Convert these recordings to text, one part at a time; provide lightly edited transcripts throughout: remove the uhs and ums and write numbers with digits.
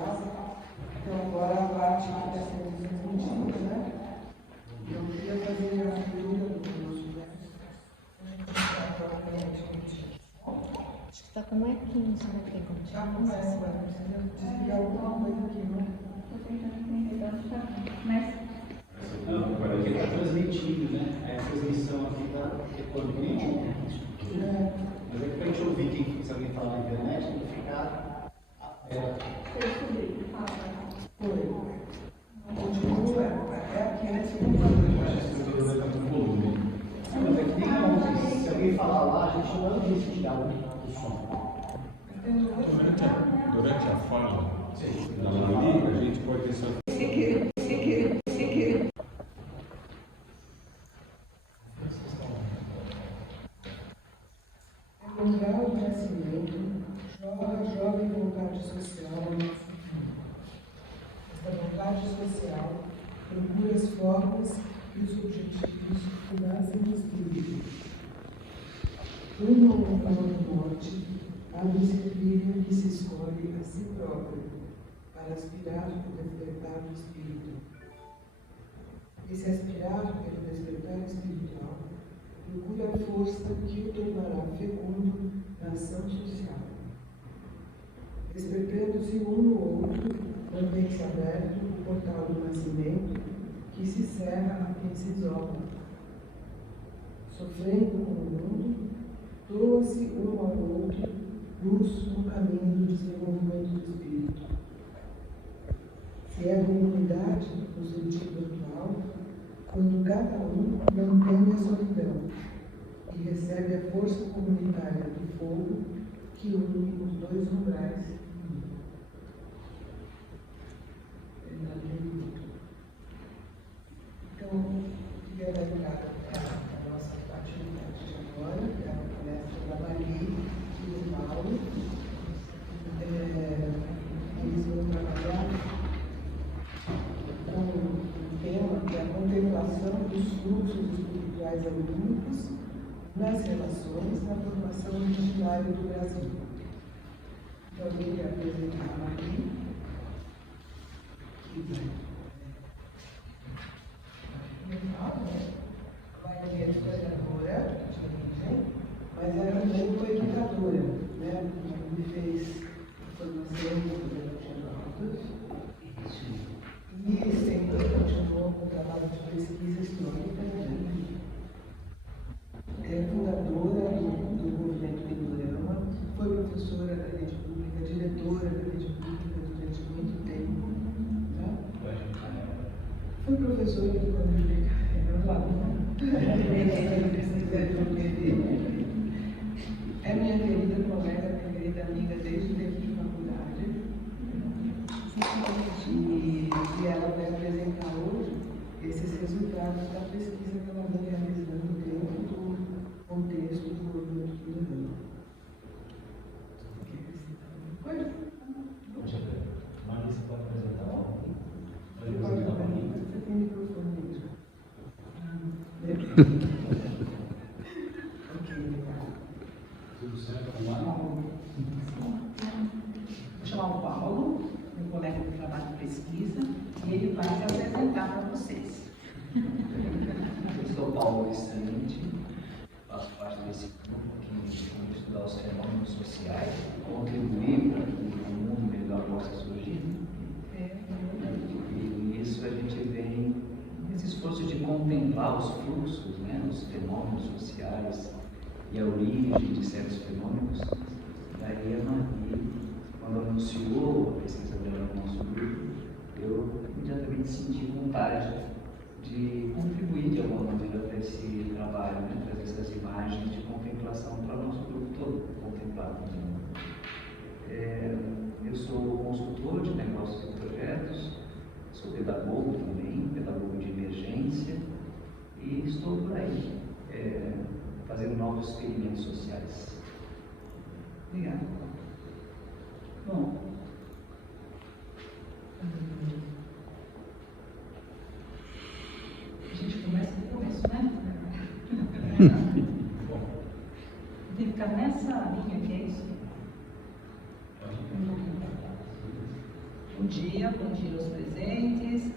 social. Então, agora a parte que está sendo discutida, né? Eu queria fazer a pergunta do nosso acho que está com equinho, será que tem como tirar? Precisa desligar alguma coisa aqui, não? Estou tentando entender onde está. Mas Não, agora aqui está transmitindo, né? Aí a transmissão aqui está retorno crítico. Mas é que para a gente ouvir quem, se alguém falar na internet, tem que ficar a tela. eu descobri, fala. Foi. Continua, é aqui, né? Segunda Acho que esse computador vai estar com volume. Mas é que tem como, se alguém falar lá, a gente não vai tirar o som. Durante a fala da Magali, a gente pode ter só. Encontrar o crescimento, jovem vontade social. Esta vontade social procura as formas e os objetivos que nascem no espírito. Rumo ao local da morte, abre-se a trilha que se escolhe a si próprio, para aspirar pelo despertar do espírito. Esse aspirar pelo despertar espiritual procura a força que o tornará fecundo na ação social. Despertando-se um no outro, mantém-se aberto o portal do nascimento, que se cerra a quem se isola. Sofrendo com o mundo, doa-se um ao outro luz no caminho do desenvolvimento do espírito. Se é a comunidade no sentido atual, quando cada um mantém a solidão e recebe a força comunitária do fogo que une os dois umbrais. Então, queria dar entrada para a nossa atividade de agora, que é a palestra da Magali e do Paulo. Eles vão trabalhar com um tema que é a contemplação dos fluxos espirituais anímicos nas relações na formação originária do Brasil. Então, eu queria apresentar a Magali, que vai ser historiadora de origem, mas ela também foi educadora, né? Ele fez formação em Altos e sempre continuou com o trabalho de pesquisa histórica, né? É fundadora do movimento Pindorama, foi professora da rede pública, diretora da rede pública durante muito tempo. Né? Foi professora do Colégio é minha querida colega, minha querida amiga desde o tempo de faculdade. E ela vai apresentar hoje esses resultados da pesquisa que ela vem realizando dentro do contexto do movimento Pindorama. Coisa? Mas você pode apresentar algo? Você tem microfone mesmo. Ok, obrigada. Tudo certo? Vamos lá? Vou chamar o Paulo, meu colega do trabalho de pesquisa, e ele vai se apresentar para vocês. Eu sou Paulo Estante, faço parte desse grupo que vamos estudar os fenômenos sociais, contribuir para que o mundo melhor possa surgir. E nisso a gente vem nesse esforço de contemplar os fluxos, né, os fenômenos sociais e a origem de certos fenômenos. Daí a Magali, quando anunciou a pesquisa dela no nosso grupo, eu imediatamente senti vontade de contribuir de alguma maneira para esse trabalho, né? Trazer essas imagens de contemplação para o nosso grupo todo, contemplar também. Eu sou consultor de negócios e projetos, sou pedagogo também, pedagogo de emergência, e estou por aí, fazendo novos experimentos sociais. Obrigado. Bom, A gente começa do começo, né? Tem que ficar nessa linha que é isso. dia aos presentes,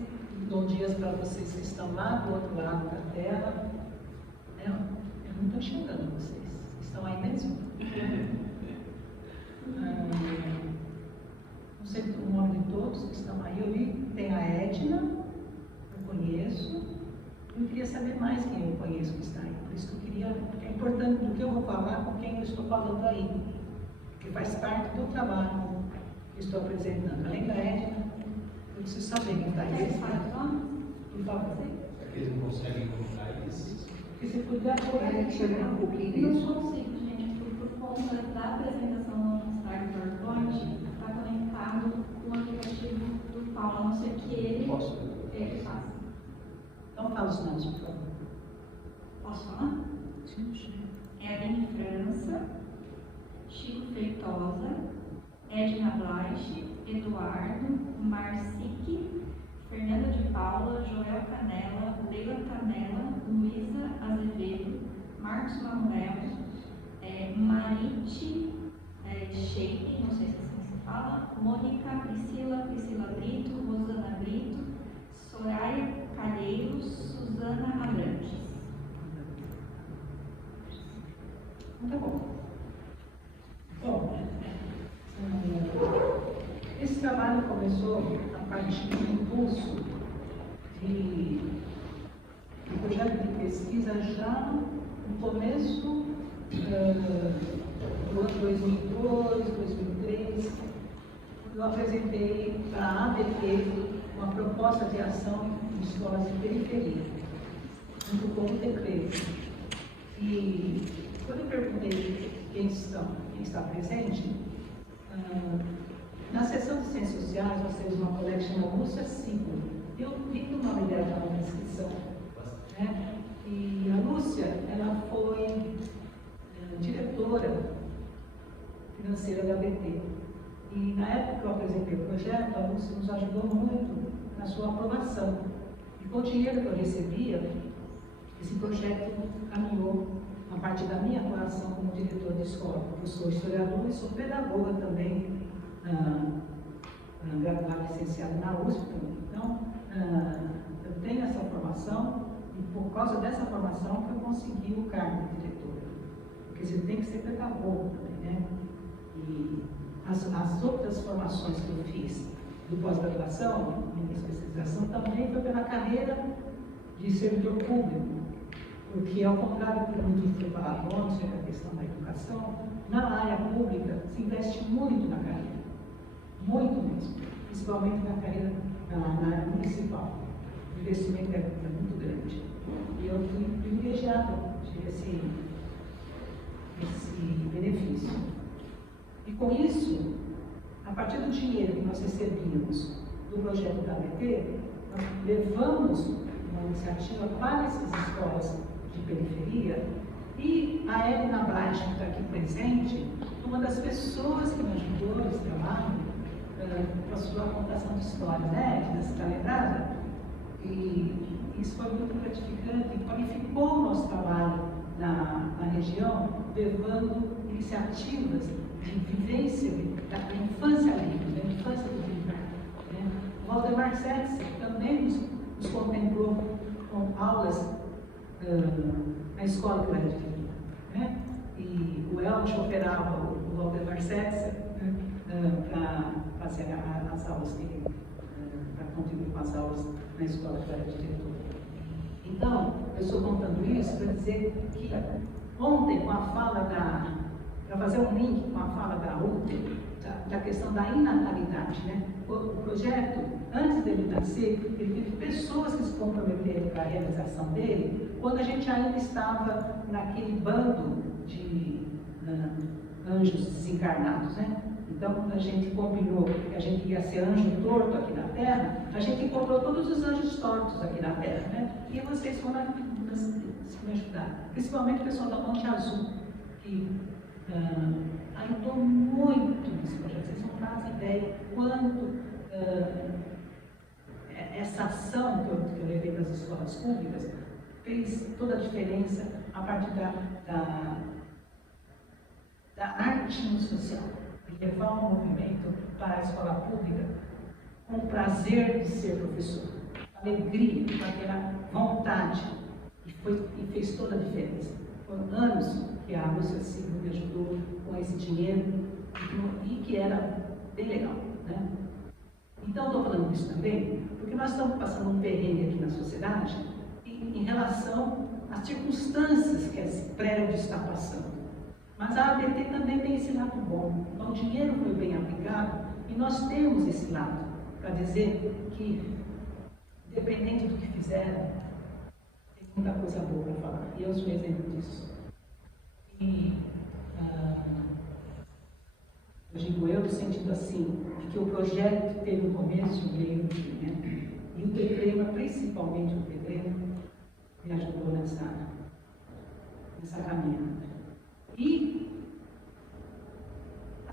bom dia para vocês que estão lá do outro lado da tela. Eu não estou enxergando vocês. Estão aí mesmo? Não sei o nome de todos que estão aí. Eu vi, tem a Edna, eu conheço. Eu queria saber mais quem eu conheço que está aí. Por isso que eu queria, é importante do que eu vou falar com quem eu estou falando aí. Porque faz parte do trabalho que eu estou apresentando. Além da Edna, eu preciso saber quem está aí. Por favor. Eles não conseguem colocar isso. Porque se puder apoiar, enxergar um pouquinho Não isso. consigo, gente, por conta da apresentação no slide PowerPoint, está conectado com o aplicativo do Paulo, a não ser que ele faça. Então fala os nomes, por favor. Posso falar? Evelyn França, Chico Feitosa, Edna Blaich, Eduardo, Marcique, Fernanda de Paula, Joel Canela, Leila Canela, Luísa Azevedo, Marcos Manuel, Marite Sheik, não sei se assim se fala, Mônica, Priscila Brito, Rosana Brito, Soraya Calheiros, Suzana Abrantes. Tá bom. Bom, esse trabalho começou a partir do impulso de um projeto de pesquisa já no começo do ano 2002, 2003, eu apresentei para a ABP uma proposta de ação em escolas de periferia, junto com o decreto. E quando eu perguntei quem está presente, na seção de ciências sociais nós temos uma colega chamada Lúcia Sigo. Eu vi o nome dela na inscrição. Né? E a Lúcia, ela foi diretora financeira da ABT. E na época que eu apresentei o projeto, a Lúcia nos ajudou muito na sua aprovação. E com o dinheiro que eu recebia, esse projeto caminhou a partir da minha atuação como diretor de escola. Eu sou historiadora e sou pedagoga também, graduada e licenciada na USP também. Então, eu tenho essa formação e por causa dessa formação que eu consegui o cargo de diretora. Porque você tem que ser pedagogo também, né? E as outras formações que eu fiz do pós-graduação, minha especialização, também foi pela carreira de servidor público. Porque, ao contrário do que muito foi falado ontem sobre a questão da educação, na área pública se investe muito na carreira. Muito mesmo. Principalmente na carreira, na área municipal. O investimento é muito grande. E eu fui privilegiada de esse benefício. E com isso, a partir do dinheiro que nós recebíamos do projeto da ABT, nós levamos uma iniciativa para essas escolas de periferia, e a Edna Blaich, que está aqui presente, uma das pessoas que me ajudou nesse trabalho, com a sua contação de histórias, né, Edna, você está lembrada? E isso foi muito gratificante, e qualificou o nosso trabalho na região, levando iniciativas de vivência da infância livre, da infância do livre. Né? O Valdemar Setzer também nos contemplou com aulas na escola que eu era diretora, né? E o Elton operava o Valdemar Setzer para fazer as aulas dele, para contribuir com as aulas na escola que eu era diretora. Então, eu estou contando isso para dizer que ontem, com a fala para fazer um link com a fala da Ruth, da questão da inatalidade, né? O projeto, antes dele nascer, ele teve pessoas que se comprometeram para a realização dele, quando a gente ainda estava naquele bando de anjos desencarnados, né? Então, quando a gente combinou que a gente ia ser anjo torto aqui na Terra, a gente encontrou todos os anjos tortos aqui na Terra, né? E vocês foram me ajudar, principalmente o pessoal da Monte Azul, que ajudou muito nesse projeto. Vocês não fazem ideia quanto essa ação que eu levei para as escolas públicas fez toda a diferença a partir da arte no social, de levar um movimento para a escola pública com o prazer de ser professor, alegria, com aquela vontade, e fez toda a diferença. Foram anos que a Lúcia Silva me ajudou com esse dinheiro e que era bem legal, né? Então, estou falando isso também porque nós estamos passando um perrengue aqui na sociedade em relação às circunstâncias que esse prédio está passando. Mas a ABT também tem esse lado bom. Então, o dinheiro foi bem aplicado e nós temos esse lado para dizer que, independente do que fizeram, tem muita coisa boa para falar. E eu sou exemplo disso. E eu digo eu no sentido assim, de que o projeto teve um começo, um meio e um fim, né? E o Pedrema, principalmente o Pedrema, me ajudou nessa caminhada. E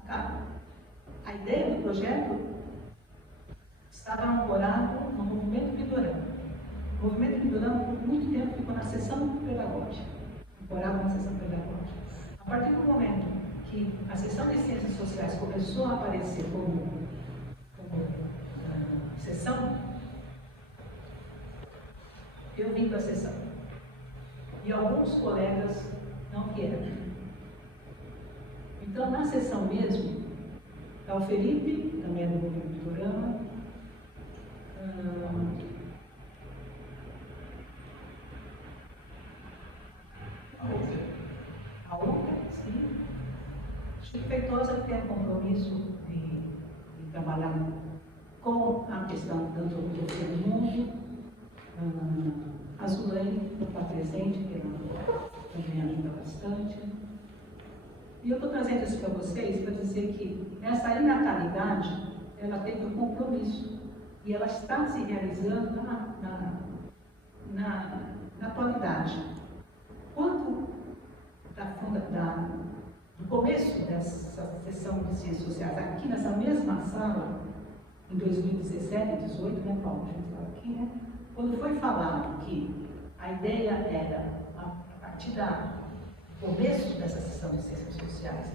a ideia do projeto estava ancorado no movimento Pindorama. O movimento Pindorama, por muito tempo, ficou na seção pedagógica, ancorado na seção pedagógica. A partir do momento que a seção de ciências sociais começou a aparecer como seção, eu vim para a seção. E alguns colegas não vieram. Então, na seção mesmo, está o Felipe, também é do movimento Pindorama, a outra, sim. Chico Feitosa tem o compromisso de trabalhar com a questão da antropologia do mundo. A Zulane está presente, que ela também ajuda bastante. E eu estou trazendo isso para vocês para dizer que essa inatalidade, ela teve um compromisso. E ela está se realizando na atualidade. Quando do começo dessa sessão de ciências sociais, aqui nessa mesma sala, em 2017, 2018, né, Paulo? A gente estava aqui, né? Quando foi falado que a ideia era, a partir do começo dessa sessão de ciências sociais,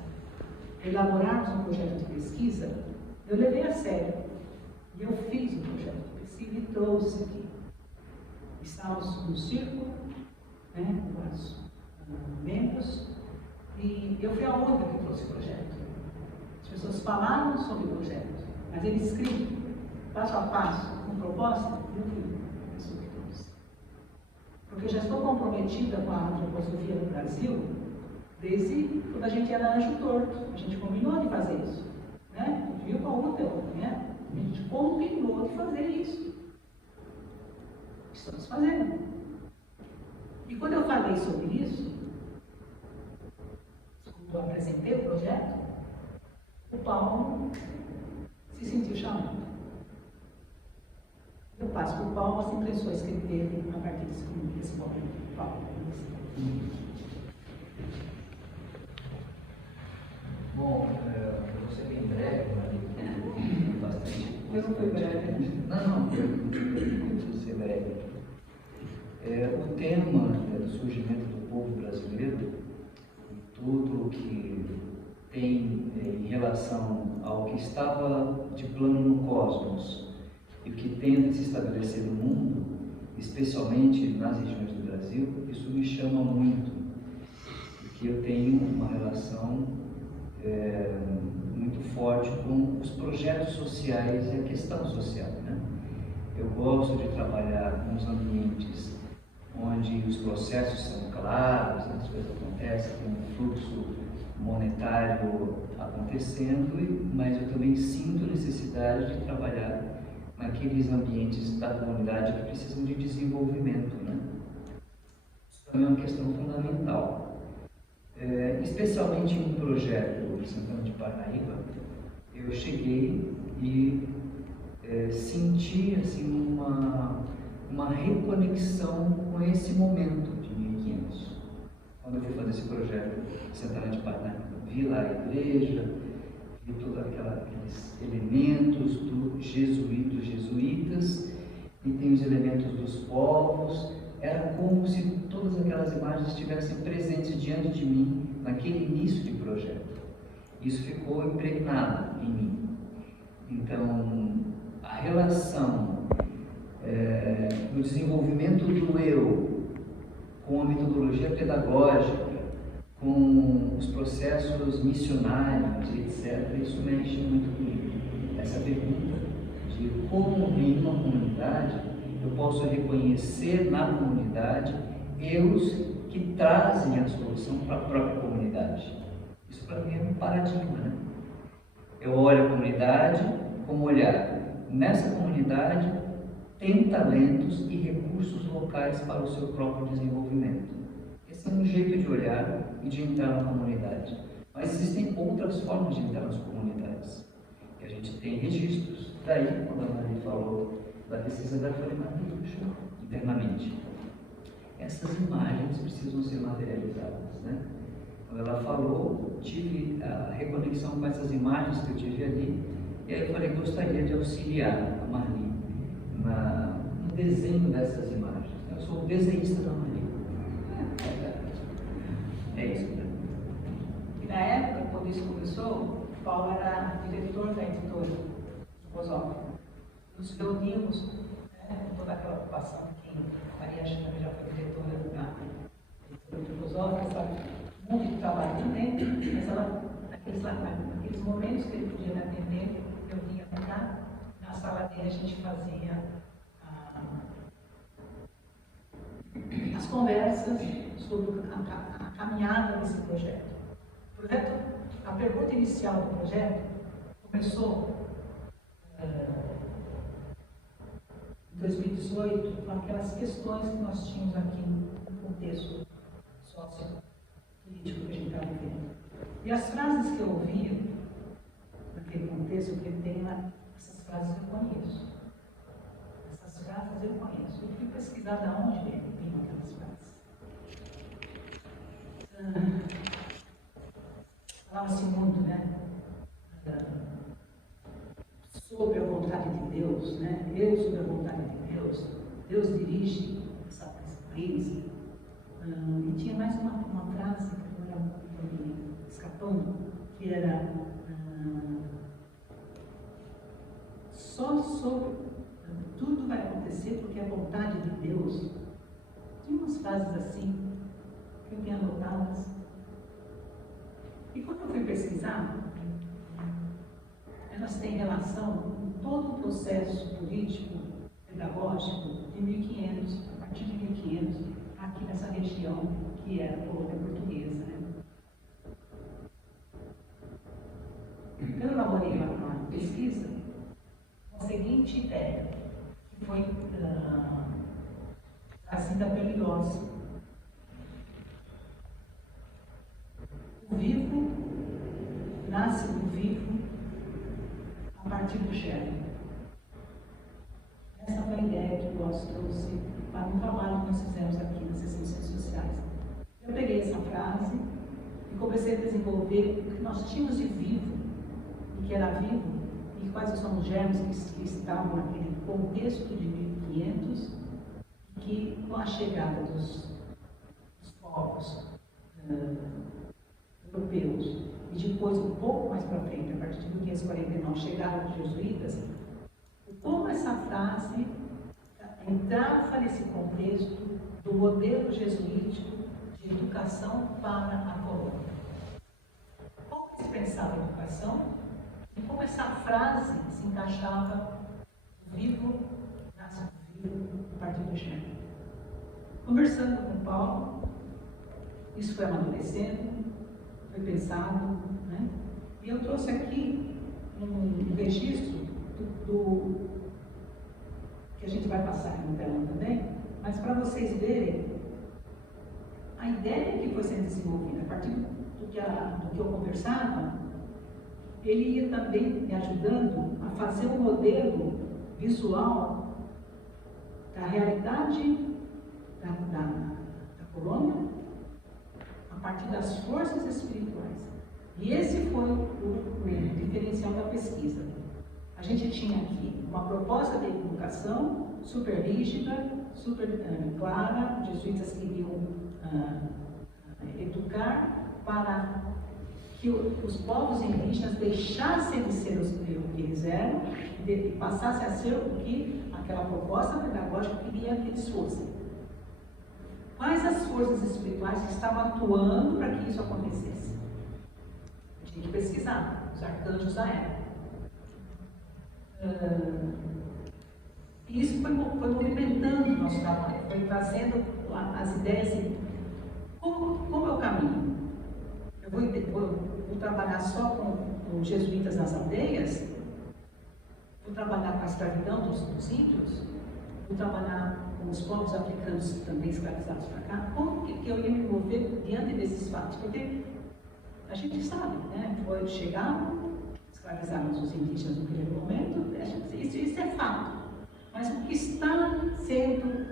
elaborarmos um projeto de pesquisa, eu levei a sério. E eu fiz um projeto de pesquisa e trouxe aqui. Estávamos no círculo, né, com os membros, e eu fui a única que trouxe o projeto. As pessoas falaram sobre o projeto, mas ele escrito, passo a passo, com proposta, eu fui a pessoa que trouxe. Porque eu já estou comprometida com a antroposofia no Brasil, desde quando a gente era anjo torto. A gente combinou de fazer isso, né? Viu com algum tempo, né? A gente combinou de fazer isso. Estamos fazendo. E quando eu falei sobre isso, quando eu apresentei o projeto, o Paulo se sentiu chamado. Eu passo para o Paulo as impressões que ele teve a partir desse momento. Paulo. Bom, eu vou ser bem breve, mas bastante. Eu não fui breve. Não, eu vou ser breve. O tema do surgimento do povo brasileiro, tudo o que tem em relação ao que estava de plano no cosmos e o que tenta se estabelecer no mundo, especialmente nas regiões do Brasil, isso me chama muito, porque eu tenho uma relação muito forte com os projetos sociais e a questão social, né? Eu gosto de trabalhar nos ambientes onde os processos são claros, as coisas acontecem, tem um fluxo monetário acontecendo, mas eu também sinto necessidade de trabalhar naqueles ambientes da comunidade que precisam de desenvolvimento, né? Isso também é uma questão fundamental. Especialmente em um projeto de Santana de Parnaíba, eu cheguei e senti assim, uma reconexão com esse momento de 1500. Quando eu fui fazer esse projeto de Santana de Parnaíba, vi lá a igreja, vi todos aqueles elementos dos jesuítas, e tem os elementos dos povos. Era como se todas aquelas imagens estivessem presentes diante de mim naquele início de projeto. Isso ficou impregnado em mim. Então, a a relação do desenvolvimento do eu com a metodologia pedagógica, com os processos missionários, etc., isso mexe muito comigo. Essa pergunta de como em uma comunidade eu posso reconhecer na comunidade eus que trazem a solução para a própria comunidade. Isso para mim é um paradigma, né? Eu olho a comunidade como olhar. Nessa comunidade tem talentos e recursos locais para o seu próprio desenvolvimento. Esse é um jeito de olhar e de entrar na comunidade. Mas existem outras formas de entrar nas comunidades. E a gente tem registros. Daí, quando a Maria falou da pesquisa da Maria, internamente. Essas imagens precisam ser materializadas, né? Quando ela falou, tive a reconexão com essas imagens que eu tive ali, e aí eu falei, gostaria de auxiliar a Marli no desenho dessas imagens. Eu sou o desenhista da Marli. É isso, né? E na época, quando isso começou, o Paulo era diretor da editora Filosófica. Nos reunimos, né, com toda aquela ocupação que a Maria acho que também já foi diretora da editora Filosófica, sabe? Muito de trabalho também, mas ela, naqueles momentos que ele podia me atender, eu vinha cá, na sala dele a gente fazia as conversas sobre a caminhada desse projeto. A pergunta inicial do projeto começou em 2018 com aquelas questões que nós tínhamos aqui no contexto sociopolítico que a gente estava vivendo. E as frases que eu ouvia naquele contexto, porque essas frases eu conheço. Essas frases eu conheço. Eu fui pesquisar de onde vinham aquelas frases. Falava-se muito, né? Sobre a vontade de Deus, né? Eu sobre a vontade de Deus. Deus dirige essa crise. E tinha mais uma frase que agora me escapando, que era só sobre tudo vai acontecer porque é a vontade de Deus. Tinha umas frases assim que eu tinha anotadas. E quando eu fui pesquisar, elas têm relação com todo o processo político, pedagógico de 1500, a partir de 1500, aqui nessa região que era a colônia portuguesa. Né? Eu elaborei uma pesquisa com a seguinte ideia, que foi assim da Berlioz. O vivo nasce do vivo a partir do germe. Essa foi a ideia que o Goss trouxe para um trabalho que nós fizemos aqui nas Ciências Sociais. Eu peguei essa frase e comecei a desenvolver o que nós tínhamos de vivo, e que era vivo, e quais são os germes que estavam naquele contexto de 1500, que com a chegada dos povos europeus, e depois, um pouco mais para frente, a partir de 1549, chegaram os jesuítas, como essa frase entrava nesse contexto do modelo jesuítico de educação para a colônia. Como se pensava a educação e como essa frase se encaixava no vivo, nasce do vivo, a partir do germe. Conversando com o Paulo, isso foi amadurecendo, foi pensado, né? E eu trouxe aqui um registro do que a gente vai passar aqui no telão também, mas para vocês verem a ideia que foi sendo desenvolvida a partir do que eu conversava, ele ia também me ajudando a fazer um modelo visual da realidade da colônia a partir das forças espirituais. E esse foi o diferencial da pesquisa. A gente tinha aqui uma proposta de educação super rígida, super clara. Os jesuítas queriam educar para que os povos indígenas deixassem de ser o que eles eram e passassem a ser o que aquela proposta pedagógica queria que eles fossem. Quais as forças espirituais que estavam atuando para que isso acontecesse? Tinha que pesquisar, os arcanjos da época. E isso foi movimentando o nosso trabalho, foi trazendo as ideias de como é o caminho. Eu vou trabalhar só com os jesuítas nas aldeias, vou trabalhar com a escravidão dos índios, vou trabalhar com os povos africanos também escravizados para cá. Como que eu ia me mover diante desses fatos? Porque a gente sabe, né? Chegaram, escravizaram os indígenas no primeiro momento, isso é fato. Mas o que está sendo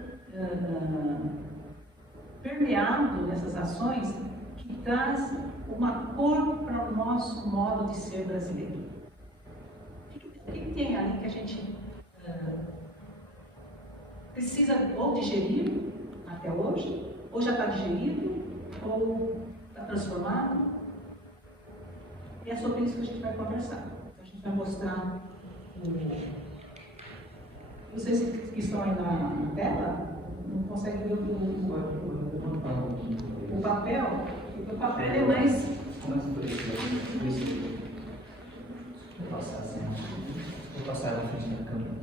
permeado nessas ações que traz uma cor para o nosso modo de ser brasileiro? O que tem ali que a gente precisa ou digerir até hoje, ou já está digerido, ou está transformado? E é sobre isso que a gente vai conversar. A gente vai mostrar vocês que estão aí na tela, não conseguem ver o papel. O papel é mais... Vou passar na frente da câmera.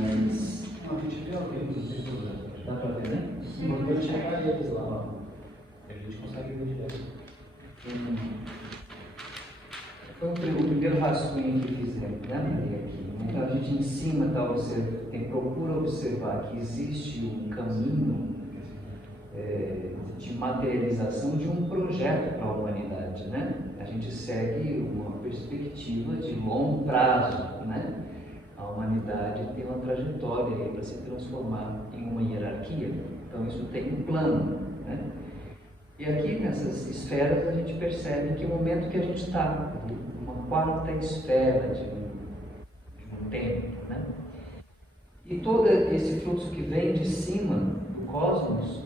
Mas... Não, a gente vê alguém, não tem problema. Dá para ver, né? Sim, eu vou chegar eles lá, ó. A gente consegue ver direto. Foi o primeiro rascunho que fizemos, né, Maria, aqui. Então a gente em cima procura observar que existe um caminho de materialização de um projeto para a humanidade, né? A gente segue uma perspectiva de longo prazo, né? A humanidade tem uma trajetória para se transformar em uma hierarquia, então isso tem um plano, né? E aqui nessas esferas a gente percebe que o momento que a gente está, uma quarta esfera de um tempo, né? E todo esse fluxo que vem de cima do cosmos,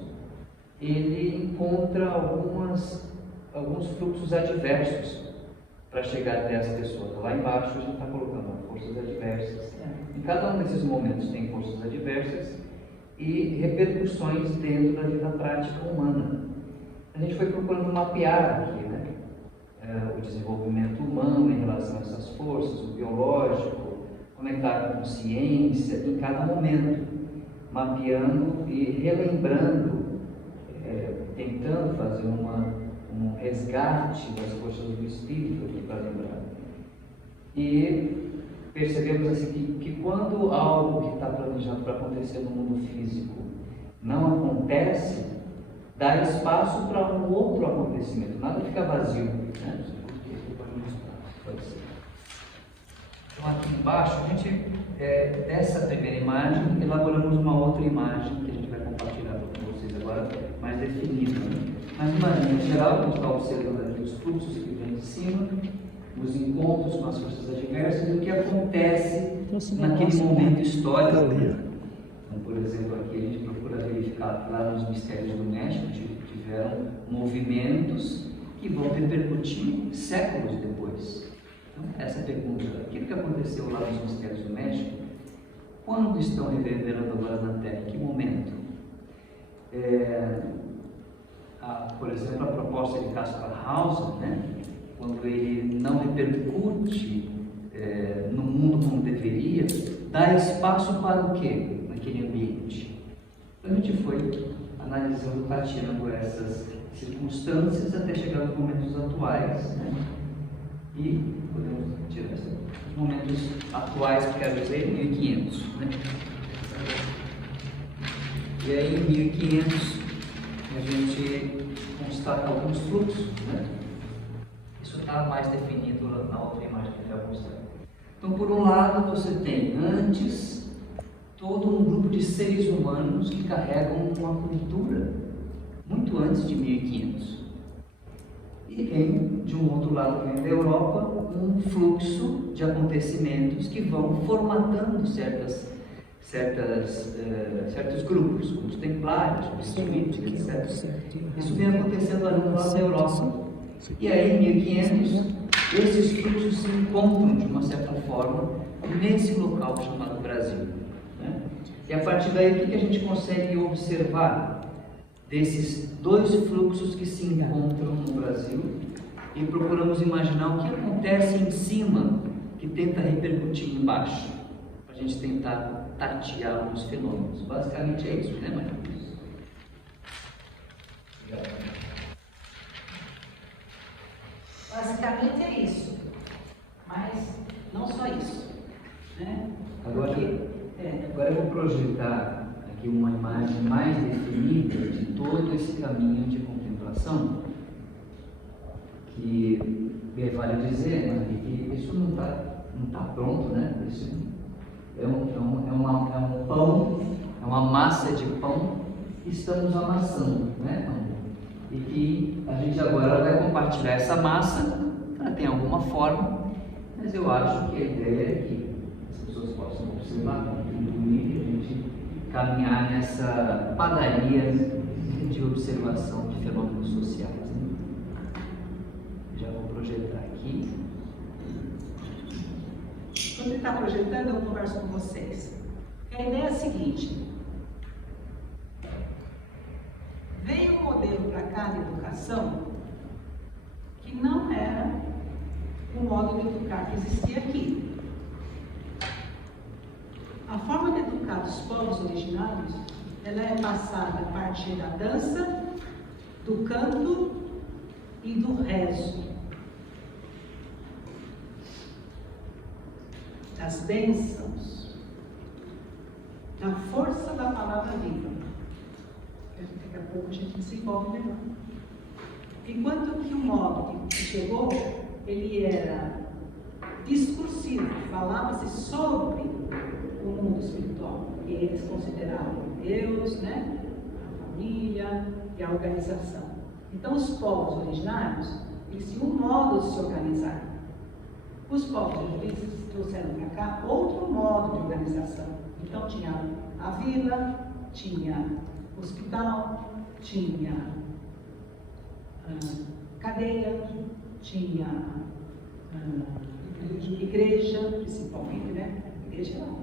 ele encontra alguns fluxos adversos para chegar até as pessoas. Lá embaixo a gente está colocando forças adversas. Em cada um desses momentos tem forças adversas e repercussões dentro da vida prática humana. A gente foi procurando mapear aqui, né? O desenvolvimento humano em relação a essas forças, o biológico, como é que está a consciência em cada momento, mapeando e relembrando, tentando fazer um resgate das forças do espírito aqui para lembrar. E percebemos assim que quando algo que está planejado para acontecer no mundo físico não acontece, dá espaço para um outro acontecimento, nada fica vazio, né? Pode ser. Então aqui embaixo, a gente, dessa primeira imagem, elaboramos uma outra imagem que a gente vai compartilhar com vocês agora, mais definida, né? Mas de maneira geral, a gente está observando aqui os fluxos que vêm de cima, os encontros com as forças adversas e o que acontece naquele momento histórico. Então, por exemplo, aqui a gente procura verificar que lá nos mistérios do México tiveram movimentos que vão repercutir séculos depois. Então, essa pergunta, aquilo que aconteceu lá nos mistérios do México, quando estão reverberando agora na Terra? Em que momento? Por exemplo, a proposta de Kaspar Hauser, né? Quando ele não repercute no mundo como deveria, dá espaço para o quê? Naquele ambiente. Então a gente foi analisando, tateando essas circunstâncias até chegar nos momentos atuais, né? E podemos tirar os momentos atuais, que quero dizer, 1500, né? E aí em 1500 a gente constata alguns fluxos, né? Isso está mais definido na outra imagem que eu já mostrei. Então, por um lado, você tem antes todo um grupo de seres humanos que carregam uma cultura muito antes de 1500. E vem, de um outro lado, vem da Europa, um fluxo de acontecimentos que vão formatando certos grupos, como os templários, os espíritos, etc. Isso vem acontecendo ali no lado da Europa. E aí, em 1500, esses fluxos se encontram, de uma certa forma, nesse local chamado Brasil, né? E a partir daí, o que a gente consegue observar desses dois fluxos que se encontram no Brasil? E procuramos imaginar o que acontece em cima, que tenta repercutir embaixo, para a gente tentar tatear alguns fenômenos. Basicamente é isso, né, Maria? Basicamente é isso, mas não só isso, né? Agora eu vou projetar aqui uma imagem mais definida de todo esse caminho de contemplação, que vale dizer, né, que isso não tá pronto, né? Isso é um pão, é uma massa de pão que estamos amassando, né? E que a gente agora vai compartilhar essa massa, ela tem alguma forma, mas eu acho que a ideia é que as pessoas possam observar, contribuir, e a gente caminhar nessa padaria de observação de fenômenos sociais, né? Já vou projetar aqui. Quando ele está projetando, eu converso com vocês. A ideia é a seguinte: veio um modelo para cá de educação que não era o modo de educar que existia aqui. A forma de educar dos povos originários, ela é passada a partir da dança, do canto e do rezo, das bênçãos, da força da palavra viva. Daqui a pouco a gente desenvolve melhor. Enquanto que o modo que chegou, ele era discursivo, falava-se sobre o mundo espiritual, que eles consideravam Deus, né, a família e a organização. Então, os povos originários, eles tinham um modo de se organizar. Os povos eles trouxeram para cá outro modo de organização. Então, tinha a vila, tinha hospital, tinha cadeia, tinha igreja, principalmente, né? Igreja lá.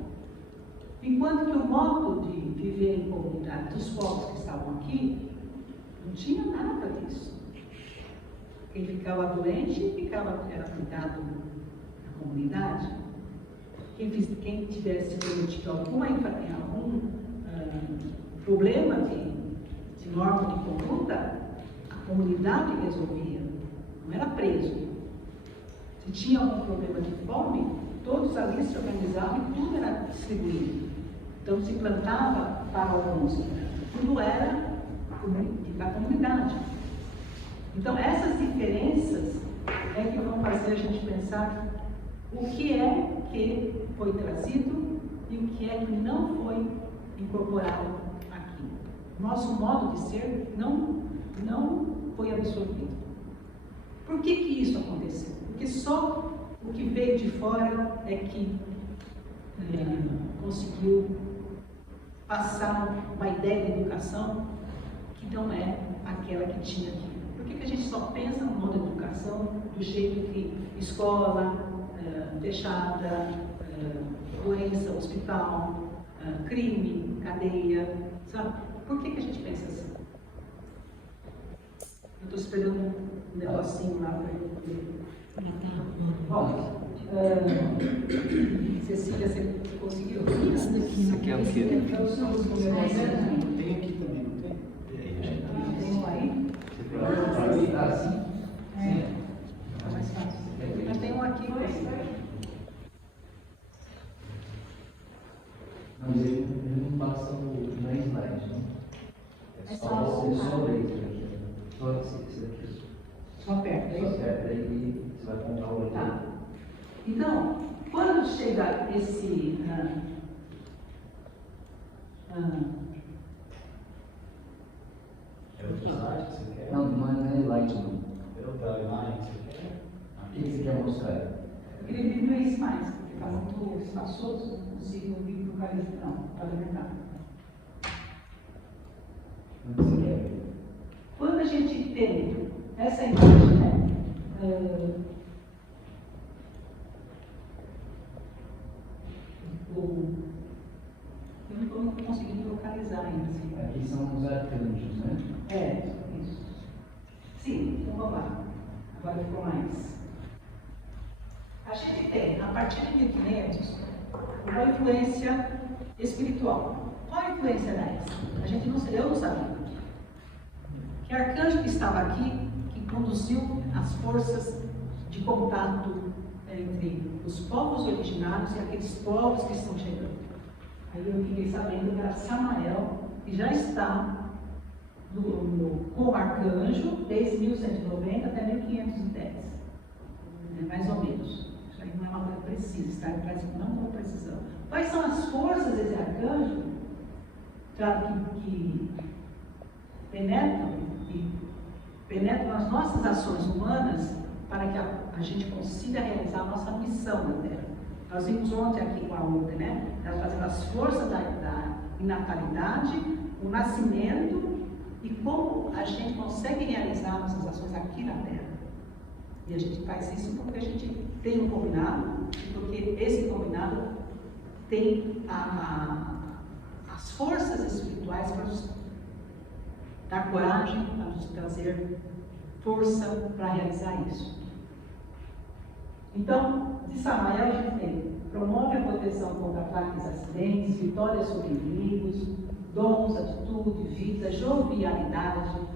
Enquanto que o modo de viver em comunidade dos povos que estavam aqui, não tinha nada disso. Quem ficava doente era cuidado da comunidade. Quem tivesse cometido algum problema de norma de conduta, a comunidade resolvia, não era preso. Se tinha algum problema de fome, todos ali se organizavam e tudo era distribuído. Então se plantava para alguns, tudo era da comunidade. Então essas diferenças é que vão fazer a gente pensar o que é que foi trazido e o que é que não foi incorporado aqui. Nosso modo de ser não foi absorvido. Por que isso aconteceu? Porque só o que veio de fora é que conseguiu passar uma ideia de educação que não é aquela que tinha aqui. Por que a gente só pensa no modo de educação do jeito que escola fechada, doença, hospital, crime, cadeia, sabe? Por que a gente pensa assim? Eu estou esperando um negocinho lá para ele. Bom, Cecília, você conseguiu? Isso aqui é o quê? Tem aqui também, não tem? Tem um aí? Ah, sim. É. Tá mais fácil. Eu tenho um aqui, Mas ele não passa na slide, não? É só o letra aqui. Só esse daqui. só perto, é Só isso? aperta aí você vai apontar o outro. Tá. Então, quando chega esse É outro slide que você quer? Não é slide, não. É outra imagem que você quer? O que você quer mostrar? ele diminui isso mais, porque está muito espaçoso, não consigo vir para o carisma, não, para alimentar. O que você quer? Quando a gente tem essa imagem, né? Eu não estou conseguindo localizar ainda. Assim. Aqui são os arcanjos, né? É, isso. Sim, então vamos lá. Agora ficou mais. A gente tem, a partir de 1500, uma influência espiritual. Qual a influência era essa? Eu não sabia. Que arcanjo que estava aqui, que conduziu as forças de contato entre os povos originários e aqueles povos que estão chegando. Aí eu fiquei sabendo que era Samael, que já está como arcanjo desde 1190 até 1510. Mais ou menos. Isso aí não é uma coisa precisa, está não com precisão. Quais são as forças desse arcanjo? Claro que penetram as nossas ações humanas para que a gente consiga realizar a nossa missão na Terra. Nós vimos ontem aqui com a outra, né? Ela fazendo as forças da natalidade, o nascimento e como a gente consegue realizar nossas ações aqui na Terra. E a gente faz isso porque a gente tem um combinado, e porque esse combinado tem as forças espirituais para nos dar coragem, para nos trazer força para realizar isso. Então, de Samael a gente tem, promove a proteção contra ataques e acidentes, vitórias sobre inimigos, dons, atitude, vida, jovialidade,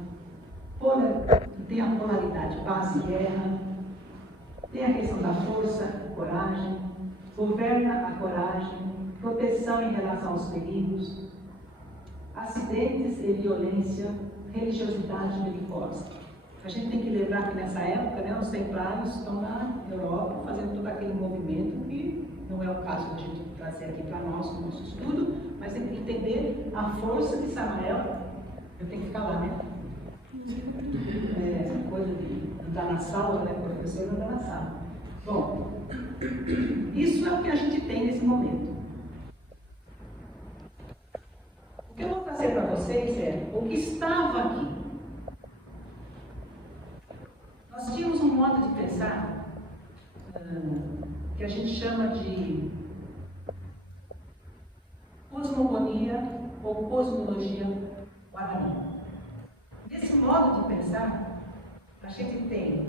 tem a polaridade paz e guerra, tem a questão da força, coragem, governa a coragem, proteção em relação aos perigos, acidentes e violência, religiosidade e misericórdia. A gente tem que lembrar que nessa época, né, os templários estão na Europa fazendo todo aquele movimento que não é o caso de a gente trazer aqui para nós no nosso estudo, mas tem que entender a força de Samael. Eu tenho que ficar lá, né? Essa coisa de andar na sala, né? O professor andar na sala. Bom, isso é o que a gente tem nesse momento. O que eu vou trazer para vocês é o que estava aqui. Nós tínhamos um modo de pensar que a gente chama de cosmogonia ou cosmologia guarani. Nesse modo de pensar, a gente tem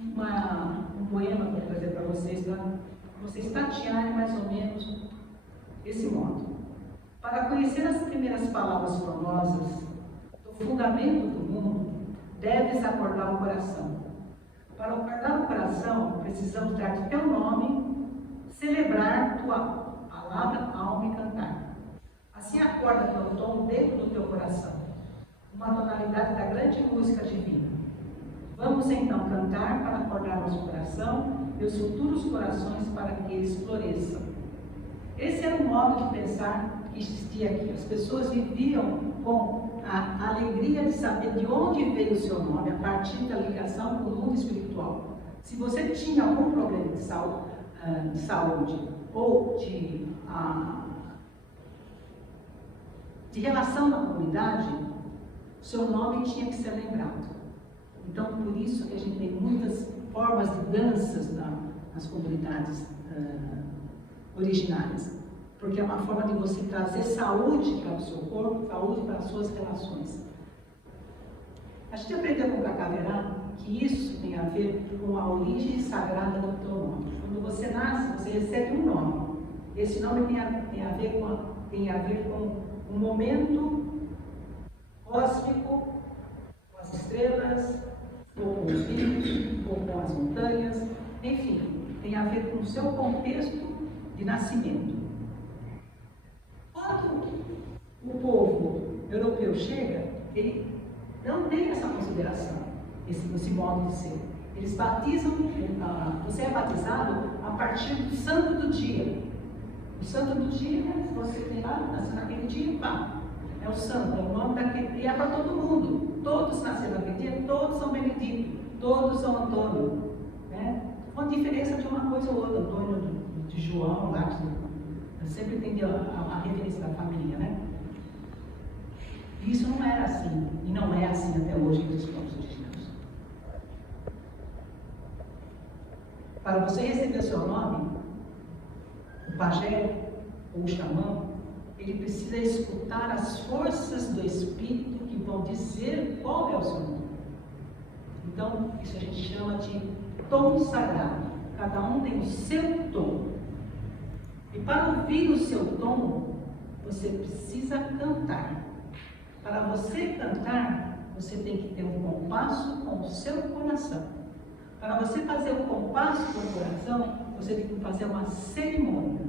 um poema que eu vou trazer para vocês, para vocês tatearem mais ou menos esse modo. Para conhecer as primeiras palavras formosas do fundamento do mundo, deves acordar o coração. Para acordar o coração, precisamos dar teu nome, celebrar tua palavra, alma e cantar. Assim acorda teu tom dentro do teu coração, uma tonalidade da grande música divina. Vamos então cantar para acordar nosso coração e os futuros corações para que eles floresçam. Esse era o modo de pensar que existia aqui. As pessoas viviam com a alegria de saber de onde veio o seu nome, a partir da ligação com o mundo espiritual. Se você tinha algum problema de saúde ou de relação na comunidade, seu nome tinha que ser lembrado. Então, por isso que a gente tem muitas formas de danças nas comunidades originárias, porque é uma forma de você trazer saúde para o seu corpo, saúde para as suas relações. A gente aprendeu com o Cacaverá que isso tem a ver com a origem sagrada do teu nome. Quando você nasce, você recebe um nome. Esse nome tem a ver com um momento cósmico, com as estrelas, ou com os rios, ou com as montanhas, enfim, tem a ver com o seu contexto de nascimento. Quando o povo europeu chega, ele não tem essa consideração, esse modo de ser. Eles batizam, você é batizado a partir do santo do dia. O santo do dia, você tem lá, nasceu naquele dia, pá, é o santo, é o nome daquele, e é para todo mundo. Todos nasceram naquele dia, todos são Benedito, todos são Antônio, né? Com a diferença de uma coisa ou outra, Antônio de João, lá, eu sempre entendi a referência da família, né? Isso não era assim, e não é assim até hoje entre os povos originários. Para você receber seu nome, o pajé ou o xamã, ele precisa escutar as forças do Espírito que vão dizer qual é o seu nome. Então, isso a gente chama de tom sagrado. Cada um tem o seu tom. E para ouvir o seu tom, você precisa cantar. Para você cantar, você tem que ter um compasso com o seu coração. Para você fazer o compasso com o coração, você tem que fazer uma cerimônia.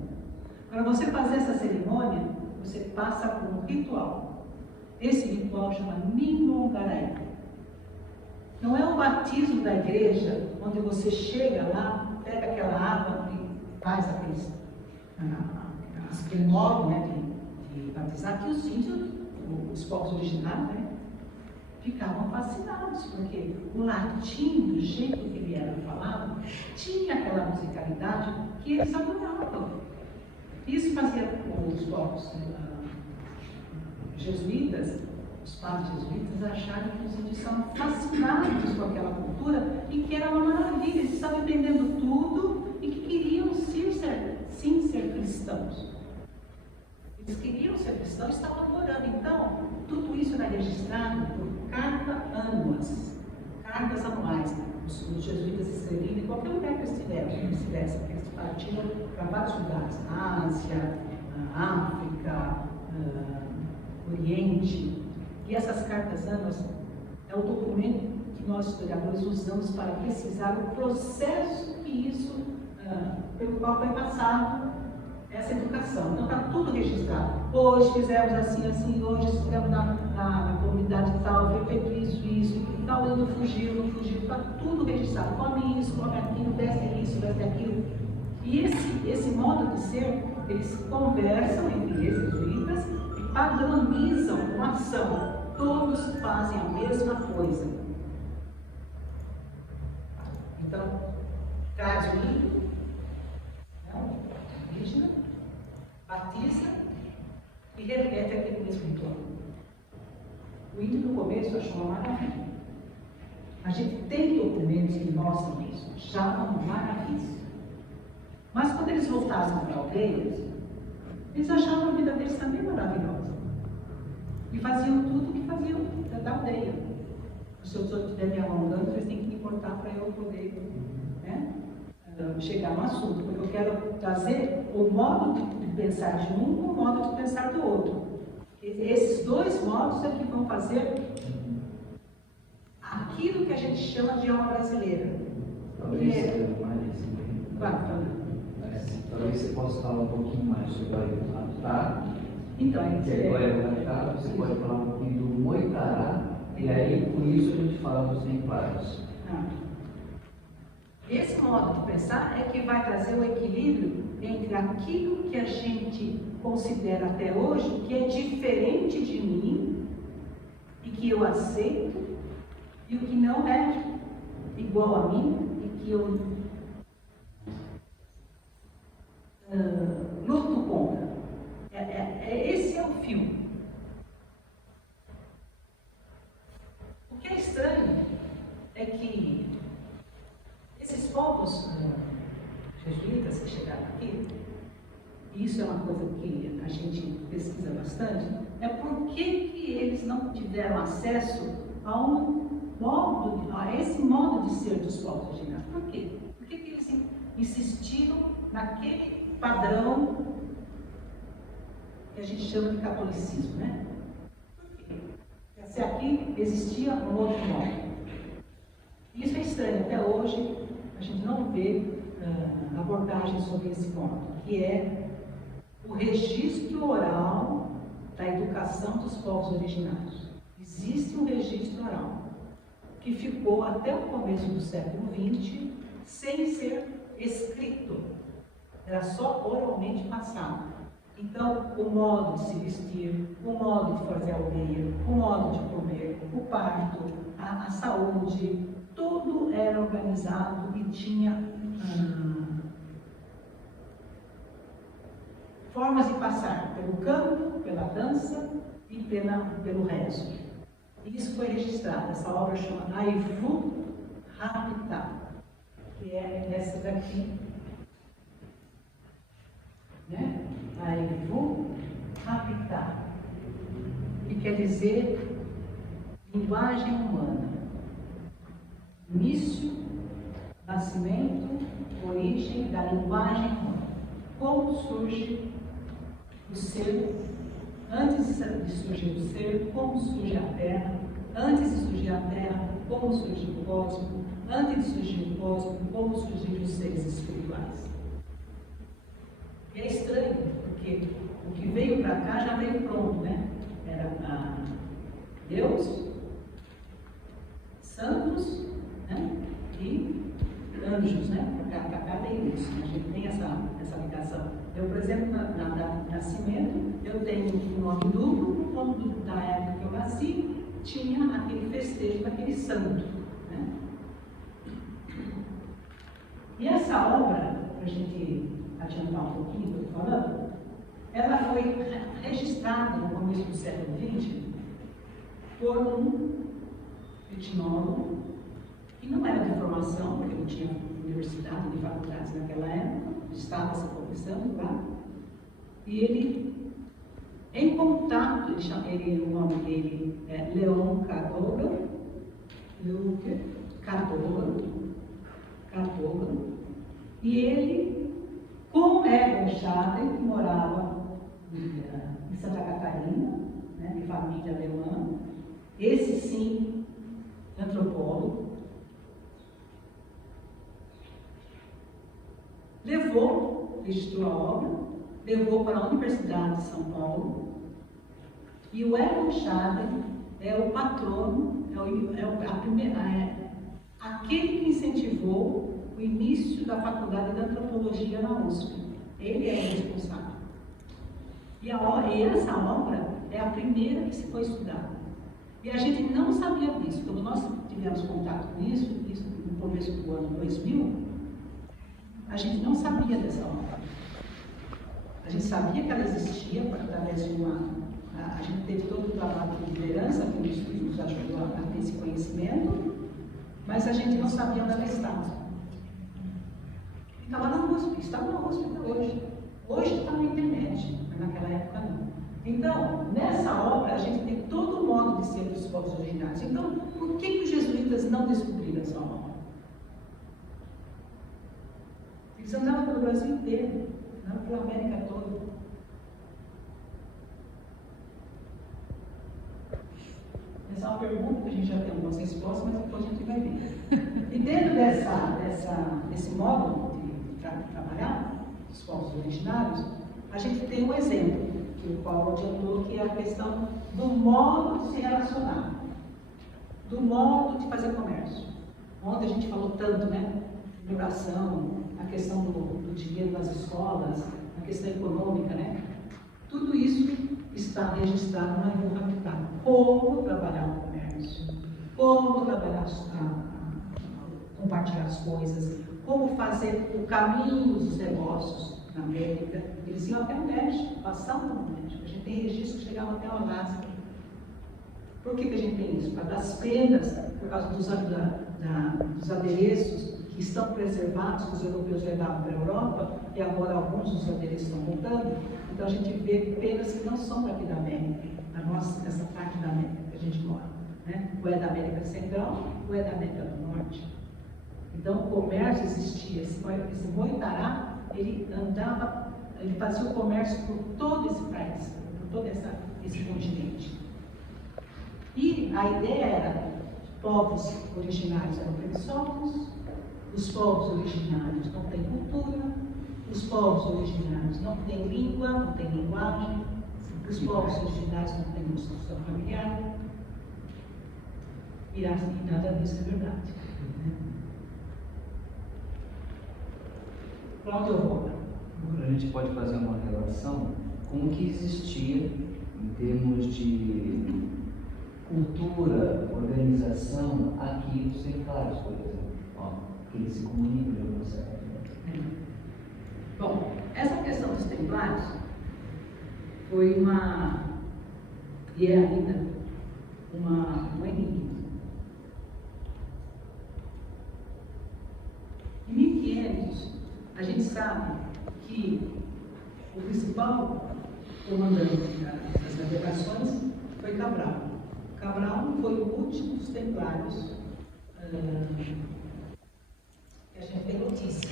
Para você fazer essa cerimônia, você passa por um ritual. Esse ritual chama Ningongarai. Não é o batismo da igreja, onde você chega lá, pega aquela água e faz aqueles modo, né, de batizar, que os índios, os povos originários, né, ficavam fascinados, porque o latim, do jeito que ele era falado, tinha aquela musicalidade que eles adoravam. Isso fazia os povos jesuítas, os padres jesuítas, acharem que os índios estavam fascinados com aquela cultura e que era uma maravilha, eles estavam entendendo tudo e que queriam sim ser cristãos. Eles queriam ser cristãos e estavam adorando. Então, tudo isso era registrado por cartas anuais. Os jesuítas escreviam em qualquer lugar que eles estivessem, porque eles partiram para vários lugares, na Ásia, na África, Oriente. E essas cartas anuais é o documento que nós historiadores usamos para pesquisar o processo que isso, pelo qual foi passado essa educação. Então está tudo registrado. Hoje fizemos assim, hoje estivemos na comunidade tal, foi feito isso, e tal, não fugiu, está tudo registrado. Come isso, come aquilo, veste isso, veste aquilo. E esse modo de ser, eles conversam entre eles, jesuítas, e padronizam uma ação. Todos fazem a mesma coisa. Então, traz o índio, indígena, batiza e repete aquele mesmo ritual. O índio no começo achou uma maravilha. A gente tem documentos que mostram isso, achavam uma maravilha. Mas quando eles voltassem para aldeias, eles achavam a vida deles também maravilhosa. E faziam tudo o que faziam da aldeia. Se eu estiver me alongando, vocês têm que me cortar para eu poder, né, chegar no assunto, porque eu quero trazer o modo de pensar de um com o modo de pensar do outro. Esses dois modos é que vão fazer aquilo que a gente chama de alma brasileira. Talvez você possa falar um pouquinho mais sobre o Ayutthaya. Então, que agora é o Ayutthaya, você pode falar um pouquinho do Moitará, e aí com isso a gente fala dos templários. Esse modo de pensar é que vai trazer o equilíbrio entre aquilo que a gente considera até hoje que é diferente de mim e que eu aceito, e o que não é igual a mim e que eu luto contra. Esse é o fio. O que é estranho é que esses povos jesuítas que chegaram aqui, e isso é uma coisa que a gente pesquisa bastante, é por que eles não tiveram acesso a esse modo de ser dos povos originários. Por quê? Por que eles insistiram naquele padrão que a gente chama de catolicismo, né? Por quê? Se aqui existia um outro modo. Isso é estranho, até hoje a gente não vê abordagem sobre esse ponto, que é o registro oral da educação dos povos originários. Existe um registro oral que ficou até o começo do século XX sem ser escrito, era só oralmente passado. Então, o modo de se vestir, o modo de fazer a aldeia, o modo de comer, o parto, a saúde, tudo era organizado e tinha formas de passar pelo canto, pela dança e pelo rezo. Isso foi registrado. Essa obra chama Ayutthaya, que é aqui, né? Aivu habitat, que quer dizer linguagem humana. Início, nascimento, origem da linguagem humana. Como surge o ser, antes de surgir o ser, como surge a Terra, antes de surgir a Terra, como surge o cosmos, antes de surgir o cosmos, como surgir os seres espirituais. E é estranho, porque o que veio para cá já veio pronto, né? Era Deus, santos, né? E anjos, né? Para cá tem isso, né? A gente tem essa ligação. Eu, por exemplo, na data de nascimento, eu tenho um nome duplo, por conta da época que eu nasci, tinha aquele festejo daquele santo, né? E essa obra, para a gente adiantar um pouquinho, que eu estou falando, ela foi registrada no começo do século XX por um etnólogo que não era de formação, porque não tinha universidade nem faculdades naquela época, estava se começando lá, e ele, em contato, o nome dele é Leon Cadogan, e ele, com Egon Schaden, que morava em Santa Catarina, né, de família alemã, esse sim, antropólogo, registrou a obra, levou para a Universidade de São Paulo, e o Egon Schaden é o patrono, aquele que incentivou o início da Faculdade de Antropologia na USP. Ele é o responsável. E essa obra é a primeira que se foi estudada. E a gente não sabia disso. Quando nós tivemos contato com isso no começo do ano 2000, a gente não sabia dessa obra. A gente sabia que ela existia através de a gente teve todo o trabalho de liderança que nos ajudou a ter esse conhecimento, mas a gente não sabia onde ela estava. Estava na USP, estava na USP até hoje. Hoje está na internet, mas naquela época não. Então, nessa obra, a gente tem todo o modo de ser dos povos originários. Então, por que os jesuítas não descobriram essa obra? Eles andavam pelo Brasil inteiro, não pela América toda. Essa é uma pergunta que a gente já tem algumas respostas, mas depois a gente vai ver. E dentro desse modo de trabalhar, os povos originários, a gente tem um exemplo, que o Paulo adiantou, que é a questão do modo de se relacionar, do modo de fazer comércio. Ontem a gente falou tanto, né? Migração, a questão do dinheiro nas escolas, a questão econômica, né? Tudo isso está registrado na Aivu Habitat. Como trabalhar o comércio, como trabalhar, compartilhar as coisas, como fazer o caminho dos negócios na América. Eles iam até o México, passavam no México. A gente tem registro que chegavam até o Alasca. Por que a gente tem isso? Para das prendas, por causa dos adereços que estão preservados, que os europeus levavam para a Europa, e agora alguns dos adereços estão voltando. Então a gente vê penas que não são daqui da América, nessa parte da América que a gente mora, né? Ou é da América Central, ou é da América do Norte. Então o comércio existia, esse Moitará, ele fazia o comércio por todo esse país, por todo esse continente. E a ideia era, povos originários eram preguiçosos, os povos originários não têm cultura, os povos originários não têm língua, não têm linguagem, os povos originários não têm construção familiar, e nada disso é verdade. Para onde eu vou? Agora a gente pode fazer uma relação com o que existia em termos de cultura, organização aqui dos templários, por exemplo. Que eles se comunicam de alguma certa forma. Bom, essa questão dos templários foi e é ainda um enigma. Em 1500, elementos. A gente sabe que o principal comandante das navegações foi Cabral. Cabral foi o último dos templários que a gente tem notícia.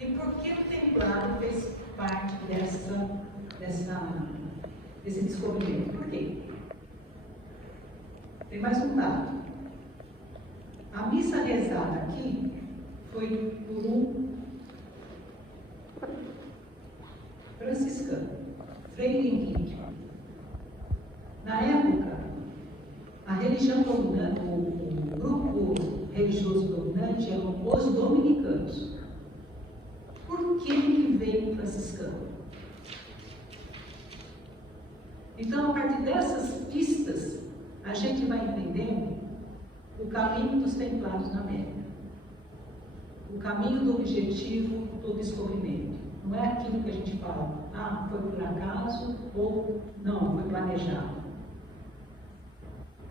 E por que o templário fez parte desse descobrimento? Por quê? Tem mais um dado. A missa rezada aqui foi por um franciscano, Frei Henrique. Na época, a religião dominante, o grupo religioso dominante eram os dominicanos. Por que veio o franciscano? Então, a partir dessas pistas, a gente vai entendendo o caminho dos templários na América. O caminho do objetivo do descobrimento. Não é aquilo que a gente fala, foi por acaso ou não, foi planejado.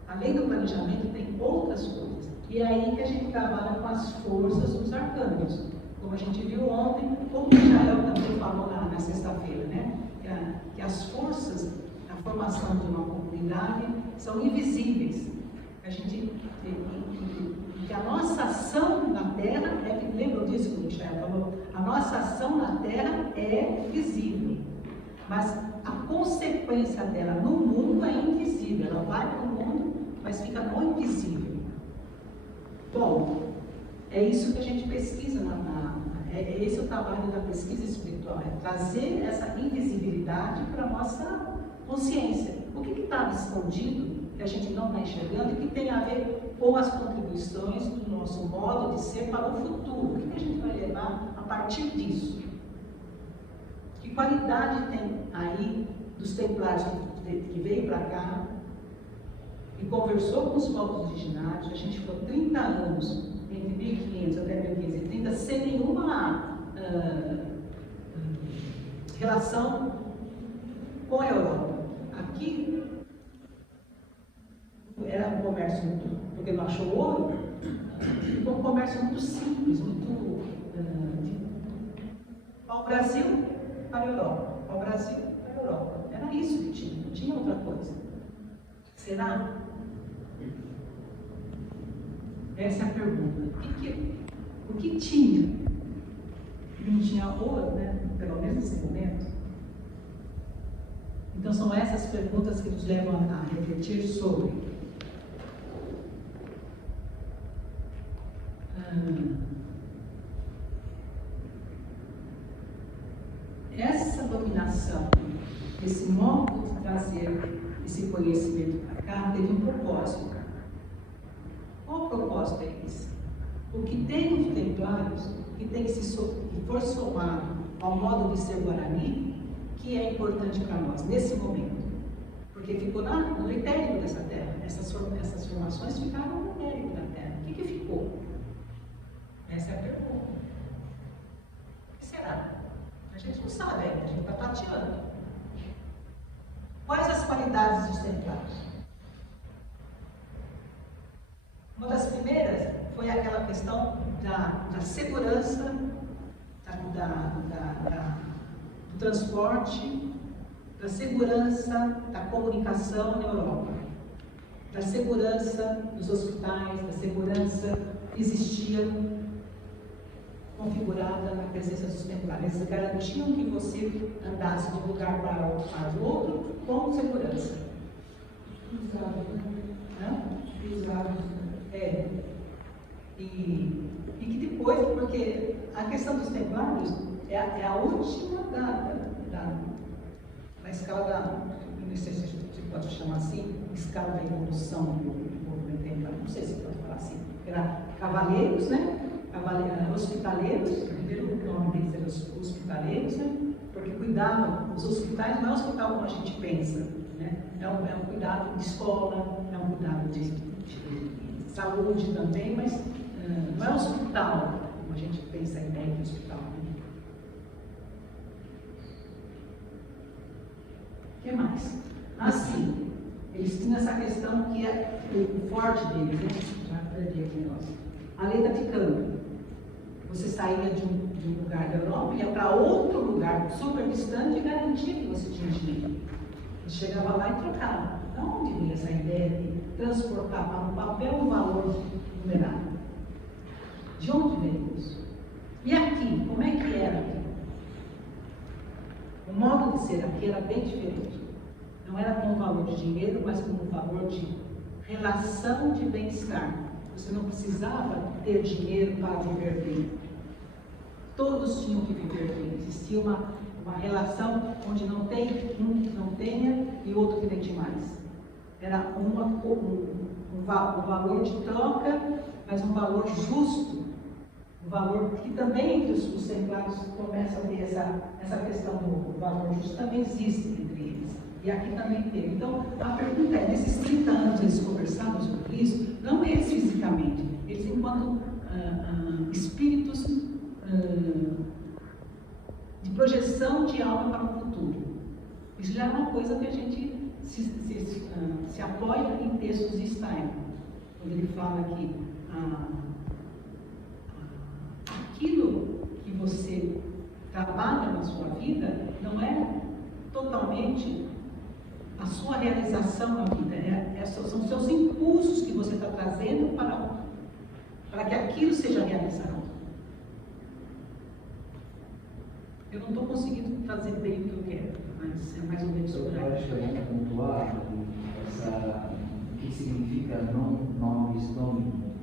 Além do planejamento, tem outras coisas. E é aí que a gente trabalha com as forças dos arcanos. Como a gente viu ontem, como o Israel também falou na sexta-feira, né? Que as forças, a formação de uma comunidade, são invisíveis. Que a nossa ação na Terra, lembram disso que o Michel falou? A nossa ação na Terra é visível, mas a consequência dela no mundo é invisível. Ela vai para o mundo, mas fica no invisível. Bom, é isso que a gente pesquisa, é esse o trabalho da pesquisa espiritual, é trazer essa invisibilidade para a nossa consciência. O que estava escondido, que a gente não está enxergando, e que tem a ver com as contribuições do nosso modo de ser para o futuro. O que a gente vai levar a partir disso? Que qualidade tem aí dos templários que veio para cá e conversou com os povos originários? A gente ficou 30 anos, entre 1500 até 1530, sem nenhuma relação com a Europa. Aqui era um comércio muito, porque não achou ouro, ficou um comércio muito simples, muito ao Brasil para a Europa, ao Brasil para a Europa. Era isso que tinha, não tinha outra coisa. Será? Essa é a pergunta. O que tinha? Não tinha ouro, né? Pelo menos nesse momento. Então são essas perguntas que nos levam a refletir sobre. Essa dominação, esse modo de trazer esse conhecimento para cá, teve um propósito. Qual o propósito é esse? O que tem os templários, que for somado ao modo de ser Guarani, que é importante para nós nesse momento. Porque ficou no etérico dessa terra. Essas formações ficaram no etérico da terra. O que ficou? Essa é a pergunta. O que será? A gente não sabe ainda, a gente está tateando. Quais as qualidades dos templários? Uma das primeiras foi aquela questão da segurança, do transporte, da segurança da comunicação na Europa, da segurança dos hospitais, da segurança que existia configurada na presença dos templários. Eles garantiam que você andasse de um lugar para o outro com segurança. Usados. E que depois, porque a questão dos templários é a última da escala não sei se você pode chamar assim, escala da evolução do movimento templário, não sei se pode falar assim. Era cavaleiros, né? Hospitaleiros, primeiro o nome deles era os hospitaleiros, né? Porque cuidavam, os hospitais não é um hospital como a gente pensa, né? É um cuidado de escola, é um cuidado de saúde também, mas não é um hospital como a gente pensa em ideia de hospital. Né? O que mais? Assim, eles tinham essa questão que é o forte deles, né? Já perdi aqui o negócio. A lei da picânia. Você saía de um lugar da Europa, ia para outro lugar super distante e garantia que você tinha dinheiro. Você chegava lá e trocava. De onde veio essa ideia de transportar para um papel um valor numerável? De onde veio isso? E aqui, como é que era aqui? O modo de ser aqui era bem diferente. Não era com o valor de dinheiro, mas com o valor de relação de bem-estar. Você não precisava ter dinheiro para viver bem. Todos tinham que viver bem. Existia uma relação onde não tem um que não tenha e outro que tem demais. Era um valor de troca, mas um valor justo. Um valor que também entre os templários começa a ter essa questão do valor justo, também existe entre eles. E aqui também tem. Então, a pergunta é, nesses 30 anos eles conversavam sobre isso, não eles fisicamente, eles enquanto espíritos de projeção de alma para o futuro. Isso já é uma coisa que a gente se apoia em textos de Steiner, quando ele fala que aquilo que você trabalha na sua vida não é totalmente a sua realização na vida, são seus impulsos que você está trazendo para que aquilo seja realizado. Eu não estou conseguindo fazer bem o que eu quero, mas é mais ou menos por aí. Eu acho que é bom pontuar o que significa nomes domini,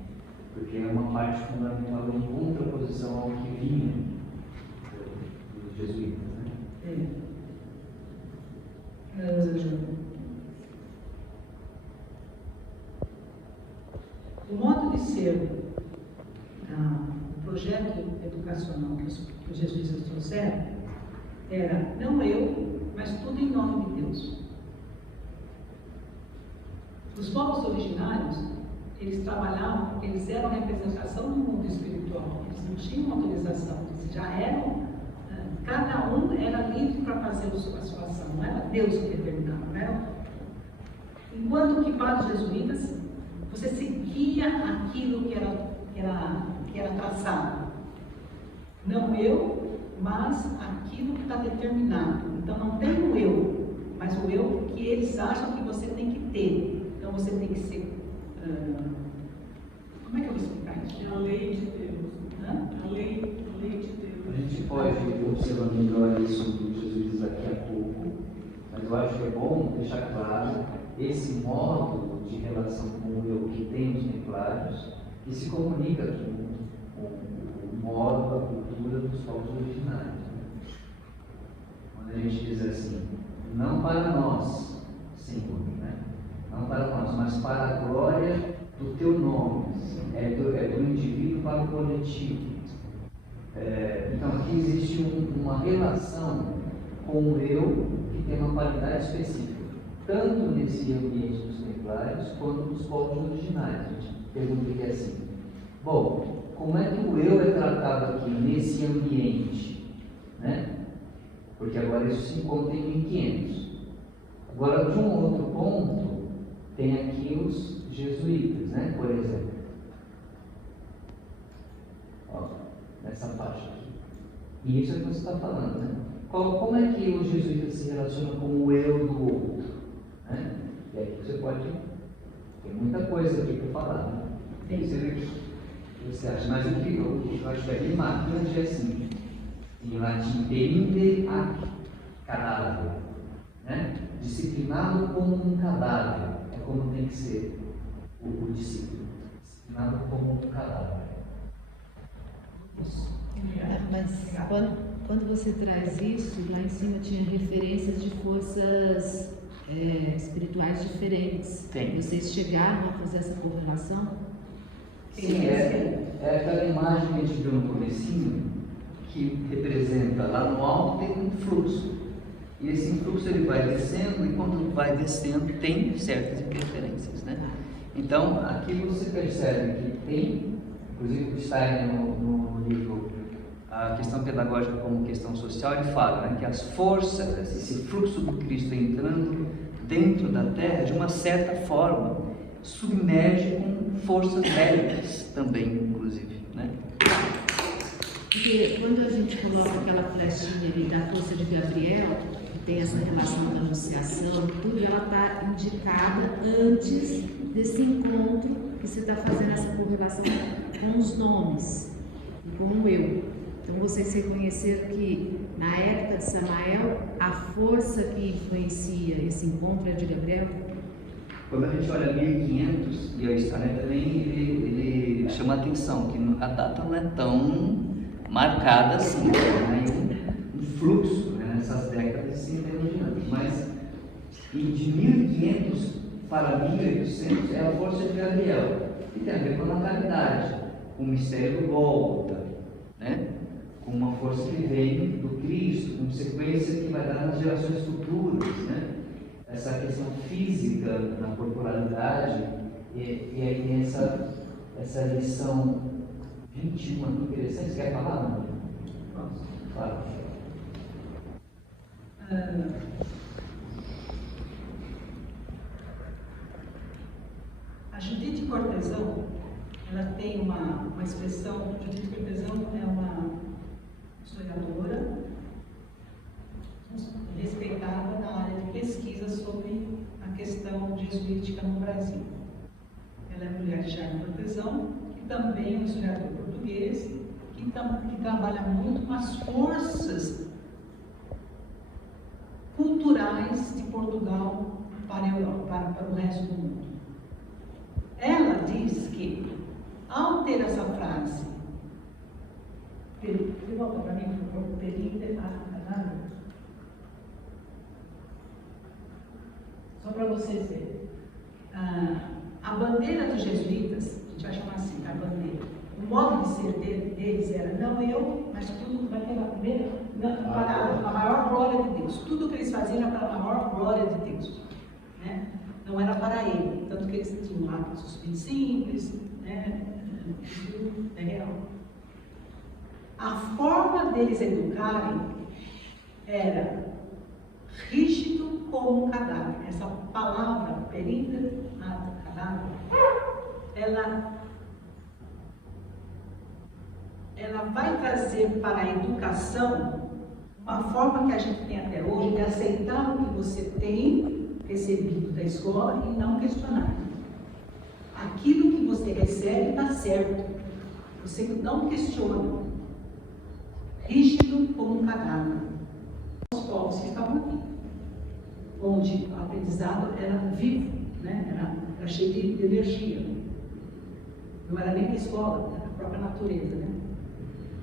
porque é uma parte fundamental em contraposição ao que vinha dos jesuítas. Né? O modo de ser, o projeto educacional que os jesuítas trouxeram era não eu, mas tudo em nome de Deus. Os povos originários, eles trabalhavam porque eles eram representação do mundo espiritual, eles não tinham autorização, eles já eram, cada um era livre para fazer a sua ação, não era Deus que determinava, não era? Enquanto que para os jesuítas, você seguia aquilo que era traçado. Não eu, mas aquilo que está determinado. Então não tem o eu, mas o eu que eles acham que você tem que ter. Então você tem que ser. Como é que eu vou explicar isso? É a lei de Deus. A lei de Deus. A gente pode observar melhor isso dos jesuítas daqui a pouco, mas eu acho que é bom deixar claro esse modo de relação com o eu que tem os templários, que se comunica com o modo, a cultura dos povos originários. Quando a gente diz assim, não para nós, Senhor, né? Não para nós, mas para a glória do teu nome, é do indivíduo para o coletivo. Então aqui existe uma relação com o eu que tem uma qualidade específica, tanto nesse ambiente dos templários quanto dos povos originários. A gente pergunta aqui assim, bom, como é que o eu é tratado aqui nesse ambiente? Né? Porque agora isso se encontra em 1500. Agora, de um outro ponto, tem aqui os jesuítas, né? Por exemplo. Ó, nessa parte aqui. E isso é o que você está falando, né? Como é que os jesuítas se relacionam com o eu do outro? Né? E aí você pode... Tem muita coisa aqui para falar, né? Tem que ser aqui. Você acha? Mas o que eu acho que é bem marcante é assim, em latim, perinde ac cadáver, né? Disciplinado como um cadáver, é como tem que ser o discípulo, disciplinado como um cadáver. Mas quando você traz isso, lá em cima tinha referências de forças espirituais diferentes. Tem. Vocês chegaram a fazer essa correlação? Sim, é aquela imagem que a gente viu no comecinho, que representa lá no alto tem um fluxo. E esse fluxo ele vai descendo, e quando vai descendo tem certas interferências, né? Então, aqui você percebe que tem, inclusive o Steiner no livro A Questão Pedagógica como Questão Social, ele fala, né, que as forças, esse fluxo do Cristo entrando dentro da Terra, de uma certa forma, submerge com forças bélicas também, inclusive, né? Porque quando a gente coloca aquela flechinha ali da força de Gabriel, que tem essa relação da anunciação, tudo, ela está indicada antes desse encontro que você está fazendo essa correlação com os nomes e com o eu. Então vocês reconheceram que na época de Samael, a força que influencia esse encontro é de Gabriel? Quando a gente olha 1500, e a história também, ele chama a atenção, que a data não é tão marcada assim, né? Um fluxo, né, nessas décadas de centenas de anos, mas de 1500 para 1800 é a força de Gabriel, que tem a ver com a natalidade, com o mistério do Gólgota, né? Com uma força que vem do Cristo, com sequência que vai dar nas gerações futuras, né? Essa questão física na corporalidade, e aí tem essa lição 21 aqui interessante. Você quer falar, não? Posso? Fala. A Judite Cortesão, ela tem uma expressão. Judite Cortesão é uma historiadora respeitada na área de pesquisa sobre a questão jesuítica no Brasil. Ela é mulher de Jaime Cortesão, que também é um historiador português, que trabalha muito com as forças culturais de Portugal para a Europa, para o resto do mundo. Ela diz que, ao ter essa frase, volta para mim, por favor, só para vocês verem. A bandeira dos jesuítas, a gente vai chamar assim, a bandeira. O modo de ser deles era, não eu, mas tudo vai ter a primeira, para a maior glória de Deus. Tudo que eles faziam era para a maior glória de Deus. Né? Não era para ele. Tanto que eles tinham lá os bem simples, né? Isso é real. A forma deles educarem era rígido como um cadáver. Essa palavra, perida, cadáver, ela vai trazer para a educação uma forma que a gente tem até hoje de aceitar o que você tem recebido da escola e não questionar. Aquilo que você recebe está certo. Você não questiona. Rígido como um cadáver. Os povos que estavam aqui, onde o aprendizado era vivo, né? Era cheio de energia. Não era nem a escola, era a própria natureza, né?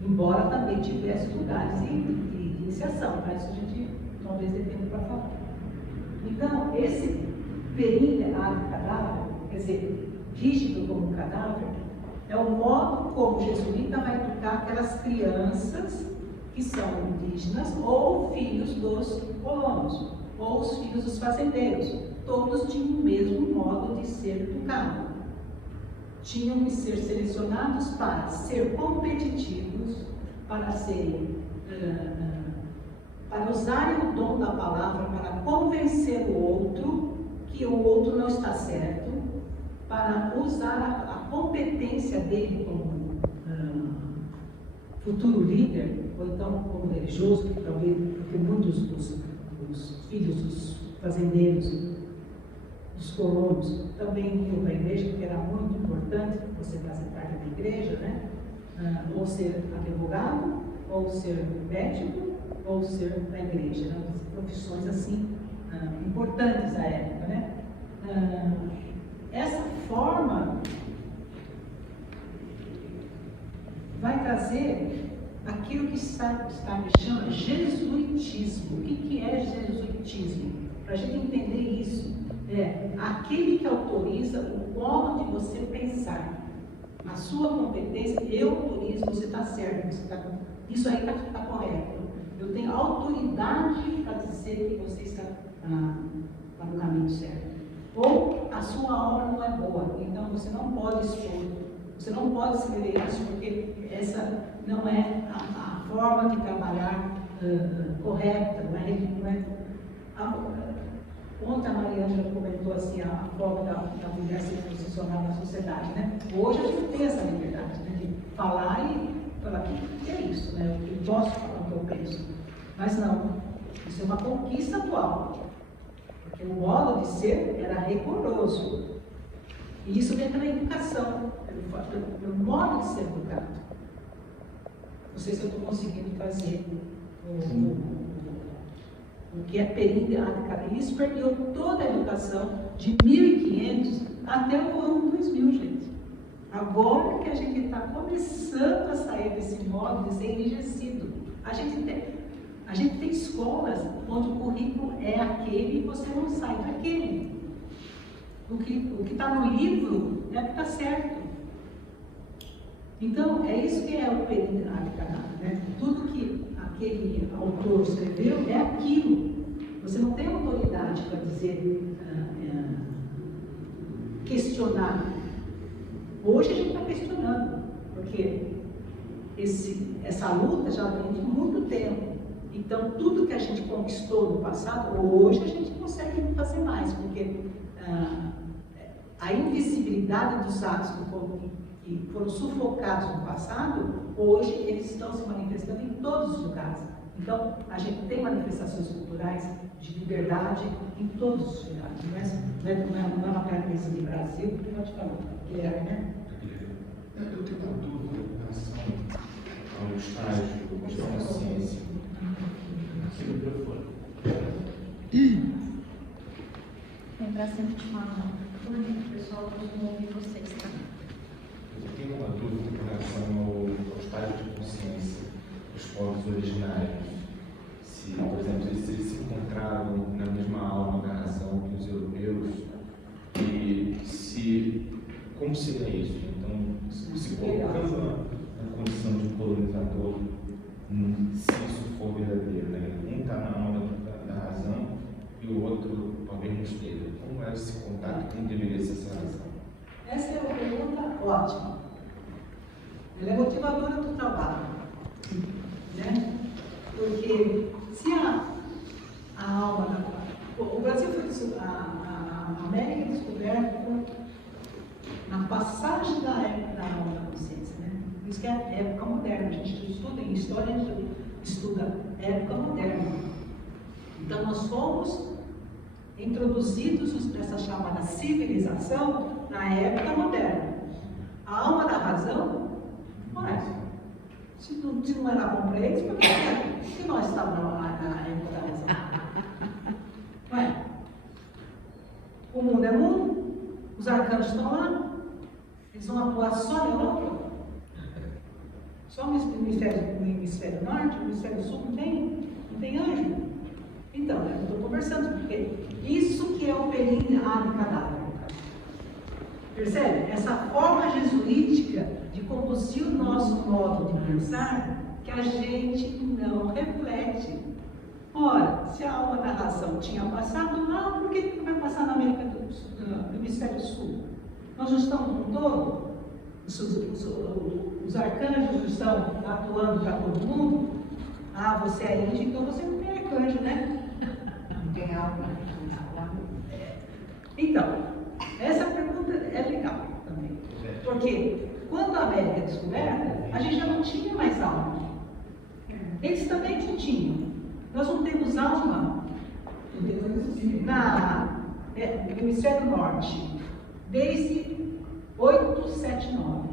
Embora também tivesse lugares de iniciação, mas isso a gente talvez dependa para falar. Então, esse perinerário cadáver, quer dizer, rígido como um cadáver, é o modo como o jesuíta vai educar aquelas crianças que são indígenas ou filhos dos colonos, ou os filhos dos fazendeiros. Todos tinham o mesmo modo de ser educados. Tinham que ser selecionados para ser competitivos, para serem, para usarem o dom da palavra para convencer o outro que o outro não está certo, para usar a competência dele como futuro líder, ou então como religioso, talvez, porque muitos dos filhos dos fazendeiros, dos colonos, também iam para a igreja, porque era muito importante você fazer parte da igreja, né? Ou ser advogado, ou ser médico, ou ser da igreja, né? Profissões assim importantes da época, né? Essa forma vai trazer aquilo que está me chama jesuitismo. O que é jesuitismo? Para a gente entender isso, é aquele que autoriza o modo de você pensar. A sua competência, eu autorizo, você está certo, isso aí está correto. Eu tenho autoridade para dizer que você está no caminho certo. Ou a sua obra não é boa, então você não pode expor, você não pode escrever isso, porque essa não é a forma de trabalhar correta, não é ontem a Mariana já comentou assim, a forma da mulher se posicionar na sociedade, né? Hoje a gente tem essa liberdade, né, de falar e falar, o que é isso? posso falar o que eu penso. Mas não, isso é uma conquista atual. Porque o modo de ser era rigoroso. E isso vem pela educação, pelo modo de ser educado. Não sei se eu estou conseguindo fazer o que é periádica. Isso perdeu toda a educação de 1500 até o ano 2000, gente. Agora que a gente está começando a sair desse modo de ser enrijecido. A gente tem escolas onde o currículo é aquele e você não sai daquele. O que está no livro é o que está certo. Então, é isso que é o periádica, né? Tudo que aquele autor escreveu é aquilo. Você não tem autoridade para dizer, questionar. Hoje a gente está questionando, porque essa luta já vem de muito tempo. Então, tudo que a gente conquistou no passado, hoje a gente consegue fazer mais, porque a invisibilidade dos atos que foram sufocados no passado, hoje eles estão se manifestando em todos os lugares. Então, a gente tem manifestações culturais de liberdade em todos os lugares. Não é uma característica do Brasil, porque eu te falo, Guilherme, né? Eu tenho uma dúvida em relação ao estágio de consciência. Aqui no microfone. Lembrar sempre de falar. O pessoal costuma ouvir vocês, tá? Eu tenho uma dúvida em relação ao estágio de consciência dos povos originários. Se, por exemplo, eles se encontraram na mesma alma da razão que os europeus, e como seria isso? Então, se colocando na condição de colonizador, se isso for verdadeiro, né? Um está na alma da razão e o outro talvez não esteja. Como é esse contato? Quem deveria ser essa razão? Essa é uma pergunta ótima. Ela é motivadora do trabalho, né? Porque se a alma da... O Brasil foi... A América é descoberta na passagem da época da alma da consciência, né? Por isso que é a época moderna. A gente estuda em história, a gente estuda época moderna. Então, nós fomos introduzidos nessa chamada civilização na época moderna. A alma da razão, se não era bom para eles, por que nós estávamos na época da razão? Ué, o mundo é mundo, os arcanos estão lá, eles vão atuar só na Europa? Só no hemisfério norte, no hemisfério sul não tem anjo. Então, eu estou conversando, porque isso que é o periádica cadáver. Percebe? Essa forma jesuítica de conduzir o nosso modo de pensar, que a gente não reflete. Ora, se a alma da razão tinha passado lá, por que não vai passar na América do Hemisfério Sul? Nós não estamos no todo? Os arcanjos estão atuando para todo mundo? Ah, você é índio, então você não tem arcanjo, né? Não tem alma. Então, essa pergunta é legal também. Porque quando a América é descoberta, a gente já não tinha mais alma. Eles também não tinham. Nós não temos alma no hemisfério norte, desde 879,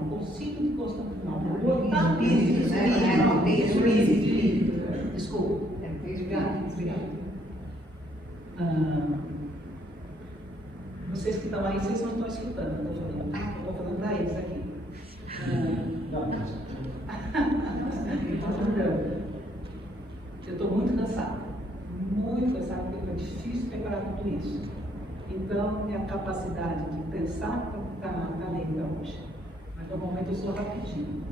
o Concílio de Constantinopla. Desculpa. Vocês que estão aí, vocês não estão escutando, eu estou falando para eles aqui. Eu estou muito cansada, porque foi difícil preparar tudo isso. Então, minha capacidade de pensar está lenta hoje. Mas normalmente eu sou rapidinho.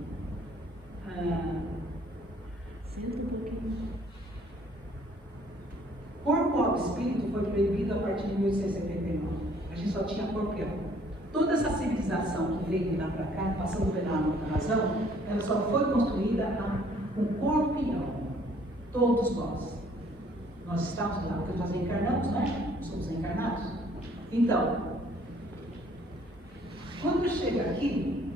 Senta um pouquinho. Corpo, alma e espírito foi proibido a partir de 1879. A gente só tinha corpo e alma. Toda essa civilização que veio de lá para cá, passando pela razão, ela só foi construída com corpo e alma. Todos nós. Nós estamos lá, porque nós reencarnamos, né? Somos reencarnados. Então, quando chega aqui,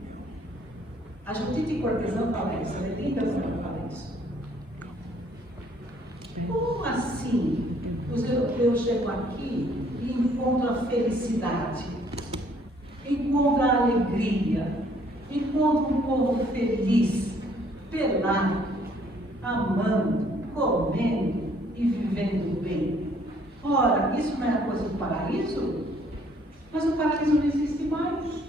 A Judite Cortesã fala isso, a Letrina fala isso. Como assim os europeus chegam aqui e encontram a felicidade, encontram a alegria, encontram um povo feliz, pelado, amando, comendo e vivendo bem? Ora, isso não é a coisa do paraíso? Mas o paraíso não existe mais.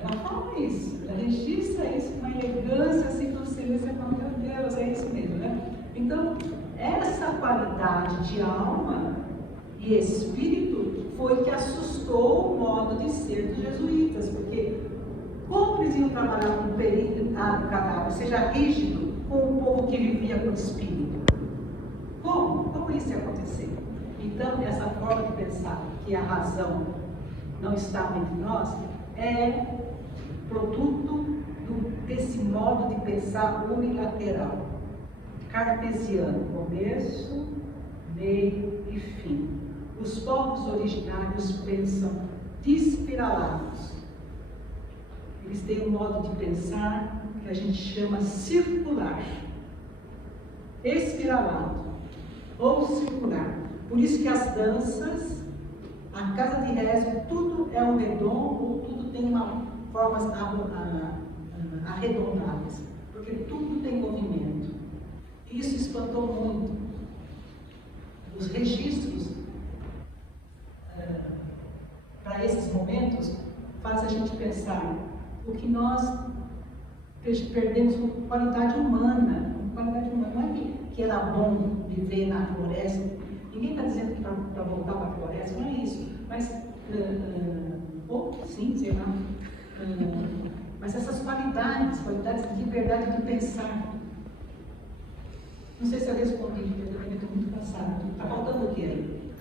Ela fala isso, ela registra isso com uma elegância, assim, como você vê, você fala, meu Deus, é isso mesmo, né? Então, essa qualidade de alma e espírito foi que assustou o modo de ser dos jesuítas, porque como eles iam trabalhar com um perito cadáver, seja rígido, com um povo que vivia com espírito? Como isso ia acontecer? Então, essa forma de pensar que a razão não estava entre nós é produto desse modo de pensar unilateral, cartesiano, começo, meio e fim. Os povos originários pensam espiralados. Eles têm um modo de pensar que a gente chama circular, espiralado ou circular. Por isso que as danças, a casa de rezo, tudo é um redondo, tudo tem formas arredondadas, porque tudo tem movimento. Isso espantou muito. Os registros para esses momentos faz a gente pensar o que nós perdemos com qualidade humana. Qualidade humana não é que era bom viver na floresta. Ninguém está dizendo que para voltar para a floresta, não é isso. Mas, ou sim, sei lá. Mas essas qualidades de liberdade de pensar. Não sei se eu respondi, porque eu também estou muito cansada. Está faltando o que aí?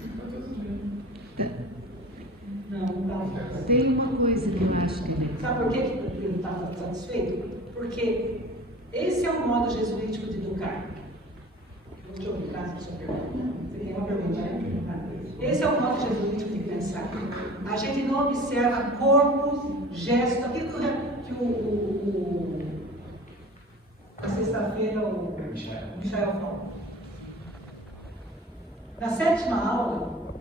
Não está. Tem uma coisa que eu acho que... Sabe por que ele não está satisfeito? Porque esse é o modo jesuítico de educar. Deixa eu entrar na sua pergunta. Você tem uma pergunta, né? Esse é o modo jesuítico de pensar. A gente não observa corpo, gesto, aquilo que na sexta-feira o Michael falou. Na sétima aula,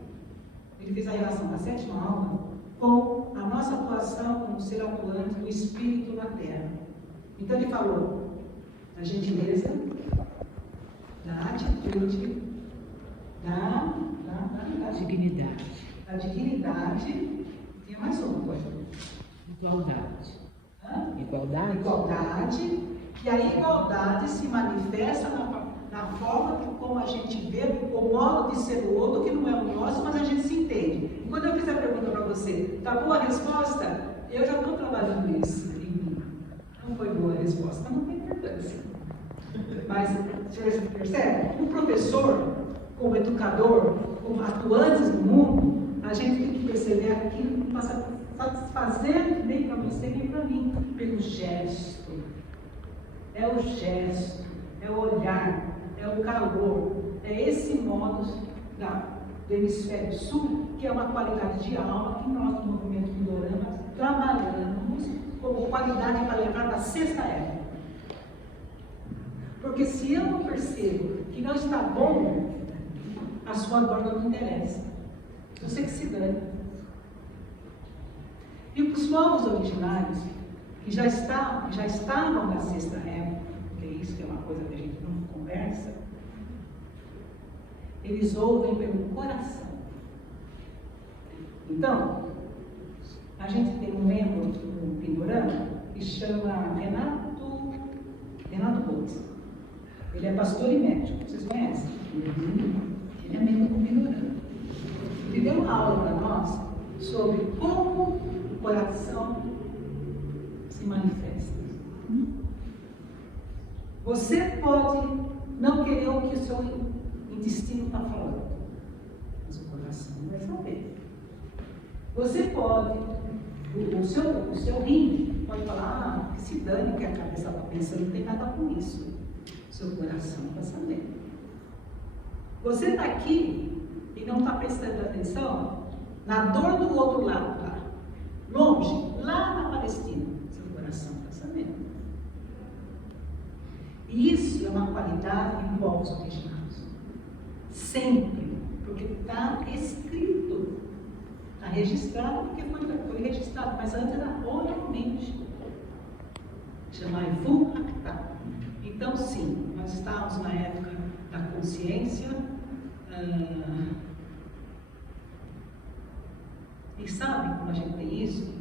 ele fez a relação da sétima aula com a nossa atuação como ser atuante do Espírito na Terra. Então ele falou da gentileza, da atitude, da dignidade. Da dignidade, tem mais uma coisa. Igualdade. Igualdade. Igualdade. E a igualdade se manifesta na forma como a gente vê o modo de ser o outro, que não é o nosso, mas a gente se entende. E quando eu fizer a pergunta para você, tá boa a resposta? Eu já estou trabalhando isso em mim. Não foi boa a resposta, não tem importância. Mas, você percebe? O professor, como educador, como atuantes no mundo, a gente tem que perceber aquilo que passa satisfazendo nem para você nem para mim, pelo gesto. É o gesto, é o olhar, é o calor, é esse modo do hemisfério sul, que é uma qualidade de alma que nós, no movimento Pindorama, trabalhamos como qualidade para levar para a sexta época. Porque se eu não percebo que não está bom, a sua borda não interessa. Você que se dane. E os povos originários, que já estavam na sexta época, porque isso é uma coisa que a gente não conversa, eles ouvem pelo coração. Então, a gente tem um membro do Pindorama que chama Renato Gomes. Ele é pastor e médico, vocês conhecem? Ele é membro do Pindorama. Ele deu uma aula para nós sobre como o coração se manifesta. Você pode não querer o que o seu intestino está falando, mas o coração vai saber. Você pode, o seu rim pode falar, que se dane que a cabeça está pensando, não tem nada com isso. O seu coração está sabendo. Você está aqui e não está prestando atenção na dor do outro lado, lá, longe, lá na Palestina. Seu coração é uma qualidade igual aos originais. Sempre. Porque está escrito. Está registrado porque foi registrado, mas antes era oralmente. Chama Evu Hakta. Então, sim, nós estávamos na época da consciência. E sabe como a gente tem isso?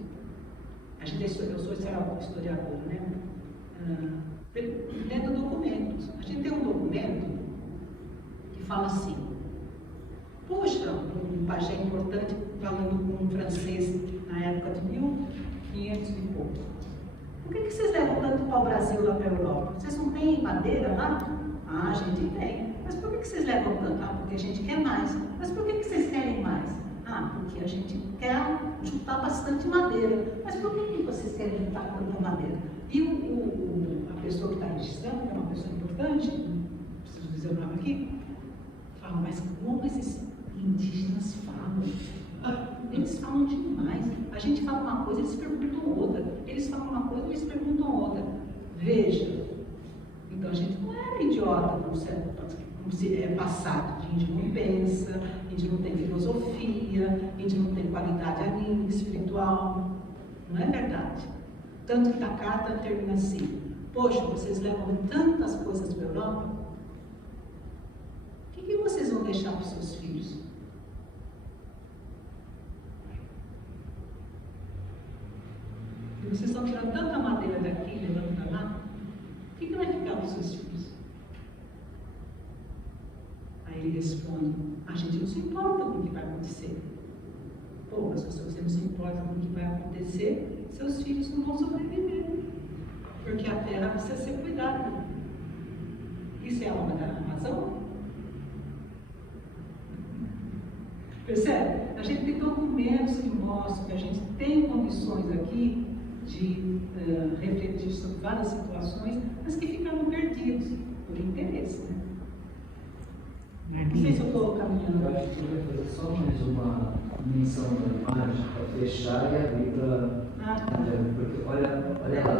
Eu sou historiadora, né? Lendo documentos. A gente tem um documento que fala assim: poxa, um pajé importante falando com um francês na época de 1500 e pouco. Por que vocês levam tanto para o Brasil lá para a Europa? Vocês não têm madeira lá? Ah, a gente tem. Mas por que vocês levam tanto? Ah, porque a gente quer mais. Mas por que vocês querem mais? Ah, porque a gente quer juntar bastante madeira. Mas por que vocês querem juntar tanta madeira? E a pessoa que está registrando, que é uma pessoa importante, não preciso dizer o nome aqui, fala, mas como esses indígenas falam? Eles falam demais. A gente fala uma coisa, eles perguntam outra. Eles falam uma coisa, eles perguntam outra. Veja. Então a gente não era idiota como se é passado. A gente não pensa, a gente não tem filosofia, a gente não tem qualidade anímica, espiritual. Não é verdade? Tanto que a carta termina assim: poxa, vocês levam tantas coisas para a Europa, o que vocês vão deixar para os seus filhos? E vocês estão tirando tanta madeira daqui e levando para lá, o que vai ficar para os seus filhos? Aí ele responde: a gente não se importa com o que vai acontecer. Pô, mas se você não se importa com o que vai acontecer, seus filhos não vão sobreviver. Porque a terra precisa ser cuidada. Isso é a alma da razão? Percebe? A gente tem documentos que mostram que a gente tem condições aqui de refletir sobre várias situações, mas que ficaram perdidos por interesse, né? Não sei se eu estou caminhando. Eu acho que eu ia fazer só mais uma menção da imagem para fechar e abrir para. Porque olha lá.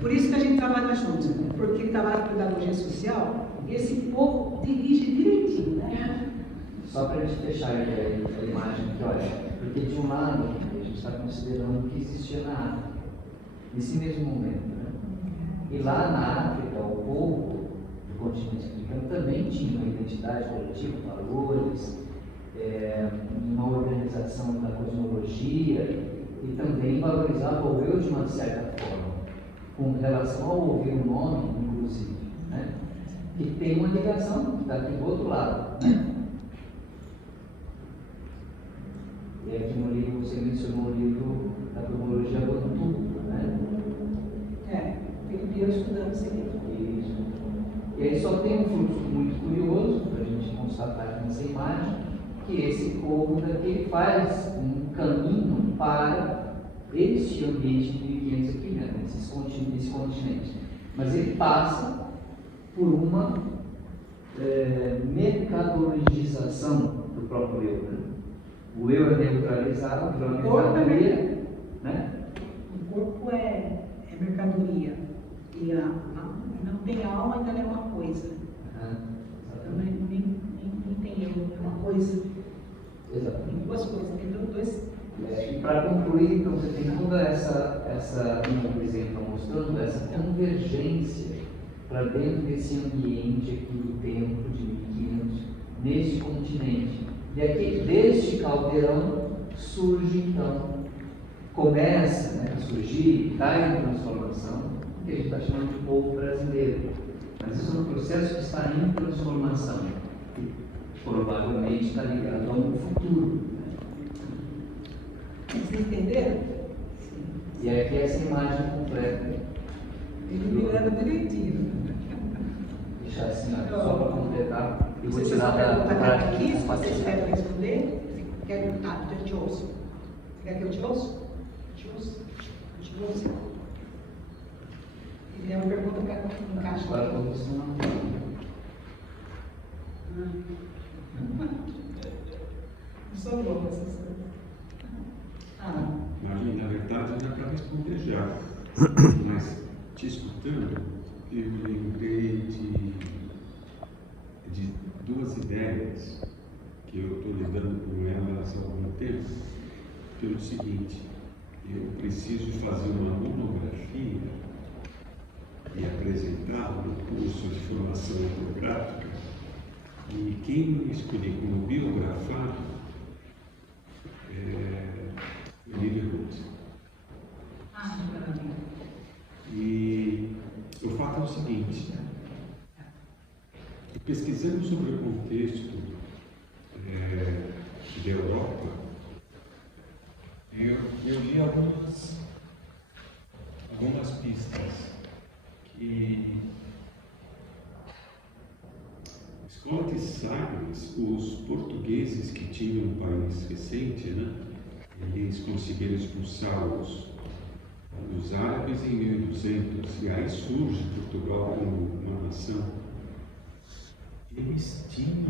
Por isso que a gente trabalha juntos, né? Porque ele trabalha com pedagogia social e esse povo dirige direitinho, né? Só para a gente fechar a imagem aqui, olha, porque de um lado a gente está considerando o que existia na África, nesse mesmo momento, né? E lá na África, o povo do continente africano também tinha uma identidade coletiva, valores, uma organização da cosmologia e também valorizava o eu de uma certa forma, com relação ao ouvir o nome, inclusive, né? Que tem uma ligação que está aqui do outro lado, né? E aqui no livro você mencionou o livro da cosmologia Bantu, né? Eu estudando esse livro. Isso. E aí só tem um fluxo muito curioso para a gente constatar aqui nessa imagem, que esse povo daqui faz um caminho para este ambiente de 1500 aqui, né? Nesse continente. Mas ele passa por uma mercadologização do próprio eu, né? O eu é neutralizado, virou mercadoria, né? O corpo é mercadoria. E não tem alma, então é uma coisa. Então nem tem eu, é uma coisa. Exatamente. Tem duas coisas, tem dois. E para concluir, então, você tem toda essa linha que o exemplo está mostrando, essa convergência para dentro desse ambiente aqui do tempo de 1500, neste continente. E aqui, deste caldeirão, surge então, começa, né, a surgir, está em transformação, que a gente está chamando de povo brasileiro. Mas isso é um processo que está em transformação, que provavelmente está ligado a um futuro. Vocês entenderam? E aqui essa imagem completa. Ele me leva direitinho. Deixar assim, só para completar. Eu vou Vocês tirar vão perguntar aqui, se da vocês querem responder, querem. Eu te ouço. Você quer que eu te ouço? Eu te ouço. E é uma pergunta para encaixar. Agora eu vou Sou boa, professora. Na verdade, era para responder já. Mas te escutando, eu lembrei de duas ideias que eu estou lidando com elas há algum tempo, pelo seguinte: eu preciso fazer uma monografia e apresentar no curso de formação etnográfica, e quem eu escolhi como biografado é Olivia Ruth. E o fato é o seguinte: pesquisando sobre o contexto da Europa, eu li algumas pistas que escola de Sagres, os portugueses que tinham um país recente, né, eles conseguiram expulsar os árabes em 1200, e aí surge Portugal como uma nação. Eles tinham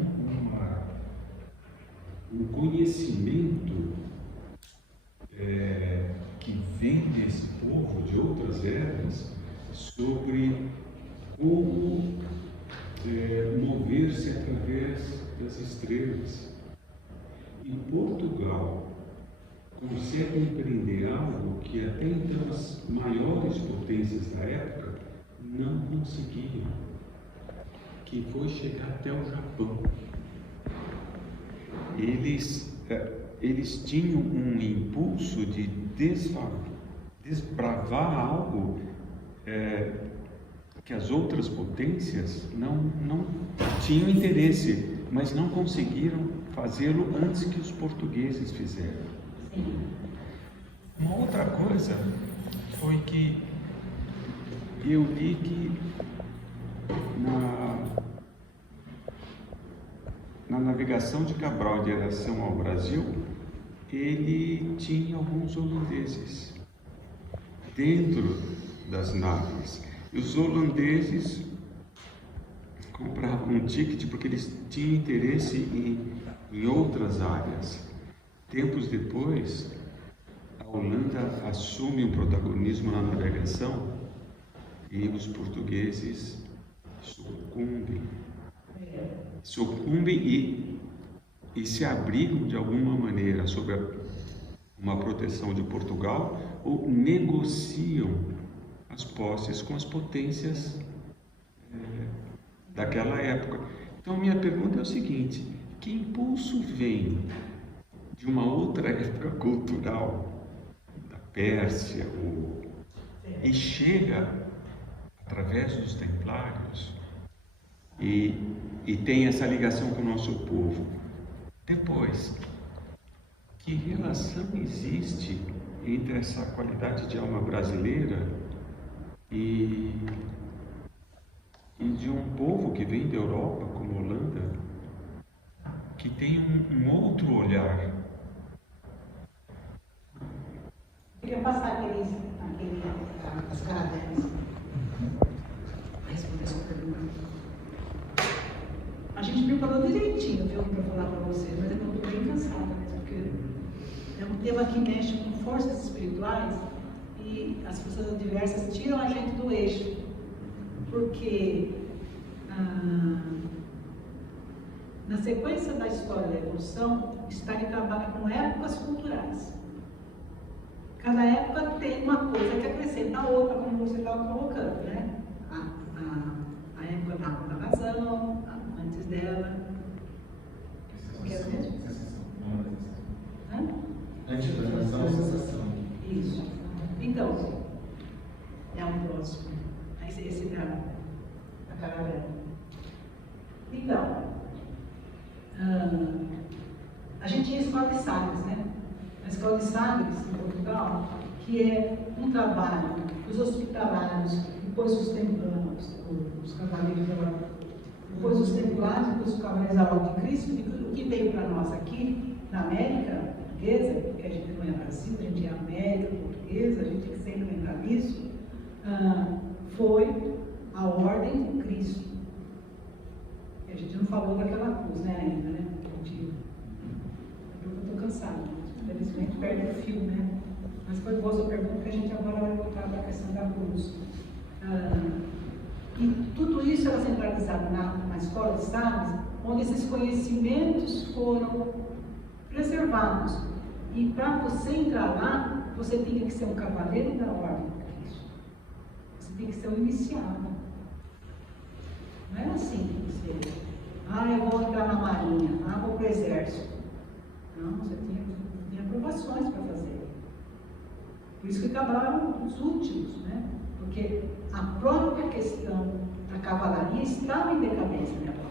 um conhecimento que vem desse povo, de outras eras, sobre como mover-se através das estrelas. E Portugal consegue empreender algo que até então as maiores potências da época não conseguiam, que foi chegar até o Japão. Eles tinham um impulso de desbravar algo que as outras potências não tinham interesse, mas não conseguiram fazê-lo antes que os portugueses fizeram. Uma outra coisa foi que eu li que na navegação de Cabral em direção ao Brasil, ele tinha alguns holandeses dentro das naves. E os holandeses compravam um ticket porque eles tinham interesse em outras áreas. Tempos depois, a Holanda assume um protagonismo na navegação e os portugueses sucumbem e se abrigam de alguma maneira sob uma proteção de Portugal, ou negociam as posses com as potências daquela época. Então, minha pergunta é o seguinte: que impulso vem de uma outra época cultural, da Pérsia, e chega através dos templários e tem essa ligação com o nosso povo? Depois, que relação existe entre essa qualidade de alma brasileira e de um povo que vem da Europa, como a Holanda, que tem um outro olhar? Eu queria passar as caravelas. Responder a sua pergunta. A gente preparou direitinho, viu, para falar para vocês, mas eu estou bem cansada mesmo, porque é um tema que mexe com forças espirituais e as forças adversas tiram a gente do eixo, porque na sequência da história da evolução está que trabalha com épocas culturais. Cada época tem uma coisa que acrescenta a outra, como você estava colocando, né? A época da razão, antes dela. O que é mesmo? Antes da razão, sensação. Isso. Então, é um próximo. Esse da caravela. Então, a gente tinha a escola de Sagres, né? A escola de Sagres, em Portugal, que é um trabalho dos hospitalários, depois os templários, os cavaleiros depois os templários, depois os cavaleiros da Ordem de Cristo. E o que veio para nós aqui, na América Portuguesa, porque a gente não é Brasil, a gente é América Portuguesa, a gente tem que sempre lembrar nisso, foi a Ordem de Cristo. E a gente não falou daquela cruz, né, ainda, né? Eu estou cansada, infelizmente perde o fio, né? Mas foi boa a sua pergunta, que a gente agora vai voltar para a questão da cruz. escola de sábios, onde esses conhecimentos foram preservados. E para você entrar lá, você tinha que ser um cavaleiro da ordem de Cristo. Você tem que ser um iniciado. Não é assim que você... eu vou entrar na marinha, vou para o exército. Não, você tinha aprovações para fazer. Por isso que Cabral eram os últimos, né? Porque a própria questão da cavalaria estava em decadência na época.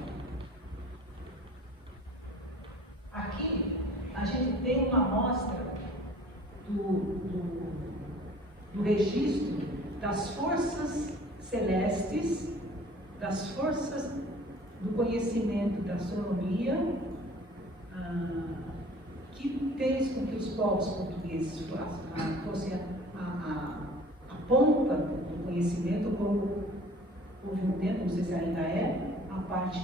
Aqui, a gente tem uma amostra do registro das forças celestes, das forças do conhecimento da astronomia, que fez com que os povos portugueses fossem a ponta do conhecimento, como houve um tempo, não sei se ainda é, a parte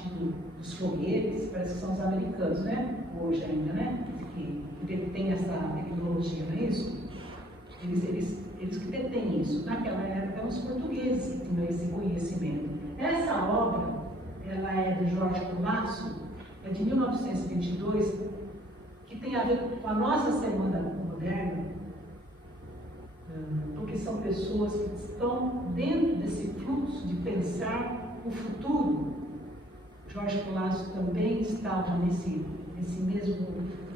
dos foguetes, parece que são os americanos, né? Hoje ainda, né? Que tem essa tecnologia, não é isso? Eles que detêm isso. Naquela época eram os portugueses que tinham esse conhecimento. Essa obra, ela é de Jorge Colasso, é de 1922, que tem a ver com a nossa semana moderna, porque são pessoas que estão dentro desse fluxo de pensar o futuro. Jorge Colasso também estava nesse mesmo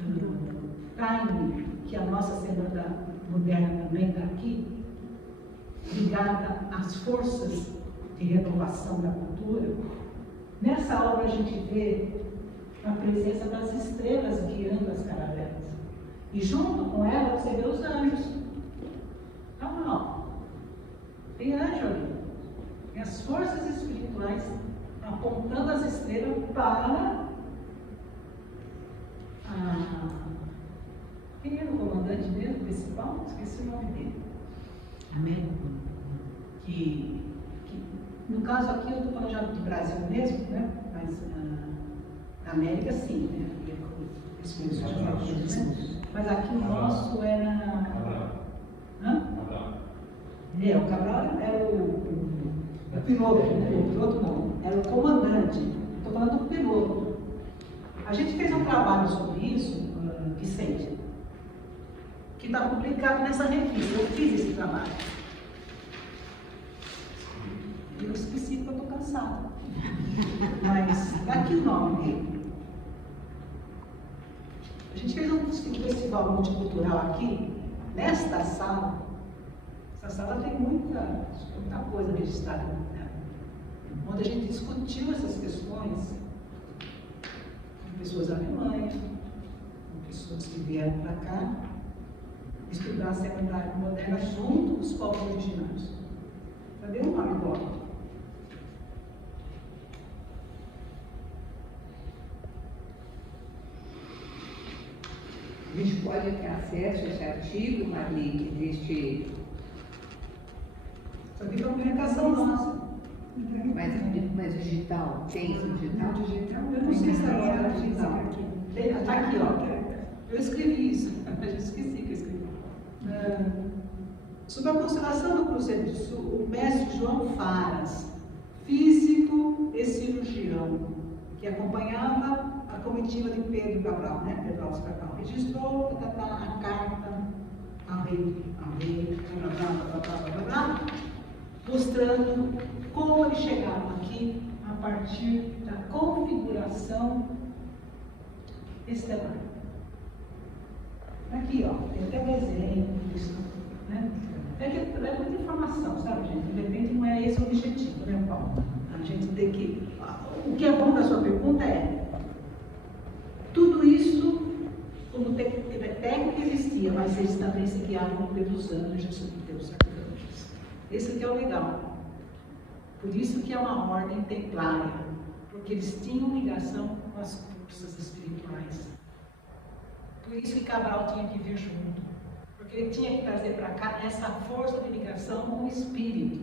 time que a nossa semana moderna também está aqui, ligada às forças de renovação da cultura. Nessa obra a gente vê a presença das estrelas guiando as caravelas. E junto com ela você vê os anjos. Não. Tem anjo ali. Tem as forças espirituais apontando as estrelas para quem era o comandante mesmo principal? Esqueci o nome dele. Amém? Que no caso aqui eu estou falando já do Brasil mesmo, né? Mas na América sim, né? Mas aqui o nosso era. O Cabral era o piloto, né? O piloto não, era o comandante. Estou falando do piloto. A gente fez um trabalho sobre isso, Vicente, que está publicado nessa revista. Eu fiz esse trabalho. Eu esqueci porque eu estou cansada. Mas daqui o nome dele. A gente fez um festival multicultural aqui, nesta sala. Essa sala tem muita coisa registrada, né? Onde a gente discutiu essas questões com pessoas da Alemanha, com pessoas que vieram para cá, estudar a secundária moderna junto com os povos originários. Cadê o nome agora? A gente pode ter acesso a esse artigo, Marli, que existe. Isso aqui é uma publicação nossa. Mas digital? Tem digital? Eu não sei se é digital. Está aqui, ó. Eu escrevi isso, mas eu esqueci que eu escrevi. Sob a constelação do Cruzeiro do Sul, o mestre João Faras, físico e cirurgião, que acompanhava a comitiva de Pedro Cabral, né? Pedro Alves Cabral, registrou a carta ao rei, mostrando como ele chegava aqui a partir da configuração estelar. Aqui, ó, tem até desenho, isso, né? É muita informação, sabe, gente? De repente não é esse o objetivo, né, Paulo? A gente tem que... O que é bom da sua pergunta é tudo isso, como técnica existia, mas eles também se guiavam pelos anjos e pelos arcanjos. Esse que é o legal. Por isso que é uma ordem templária, porque eles tinham ligação com as forças espirituais. Por isso que Cabral tinha que vir junto, porque ele tinha que trazer para cá essa força de ligação com o espírito.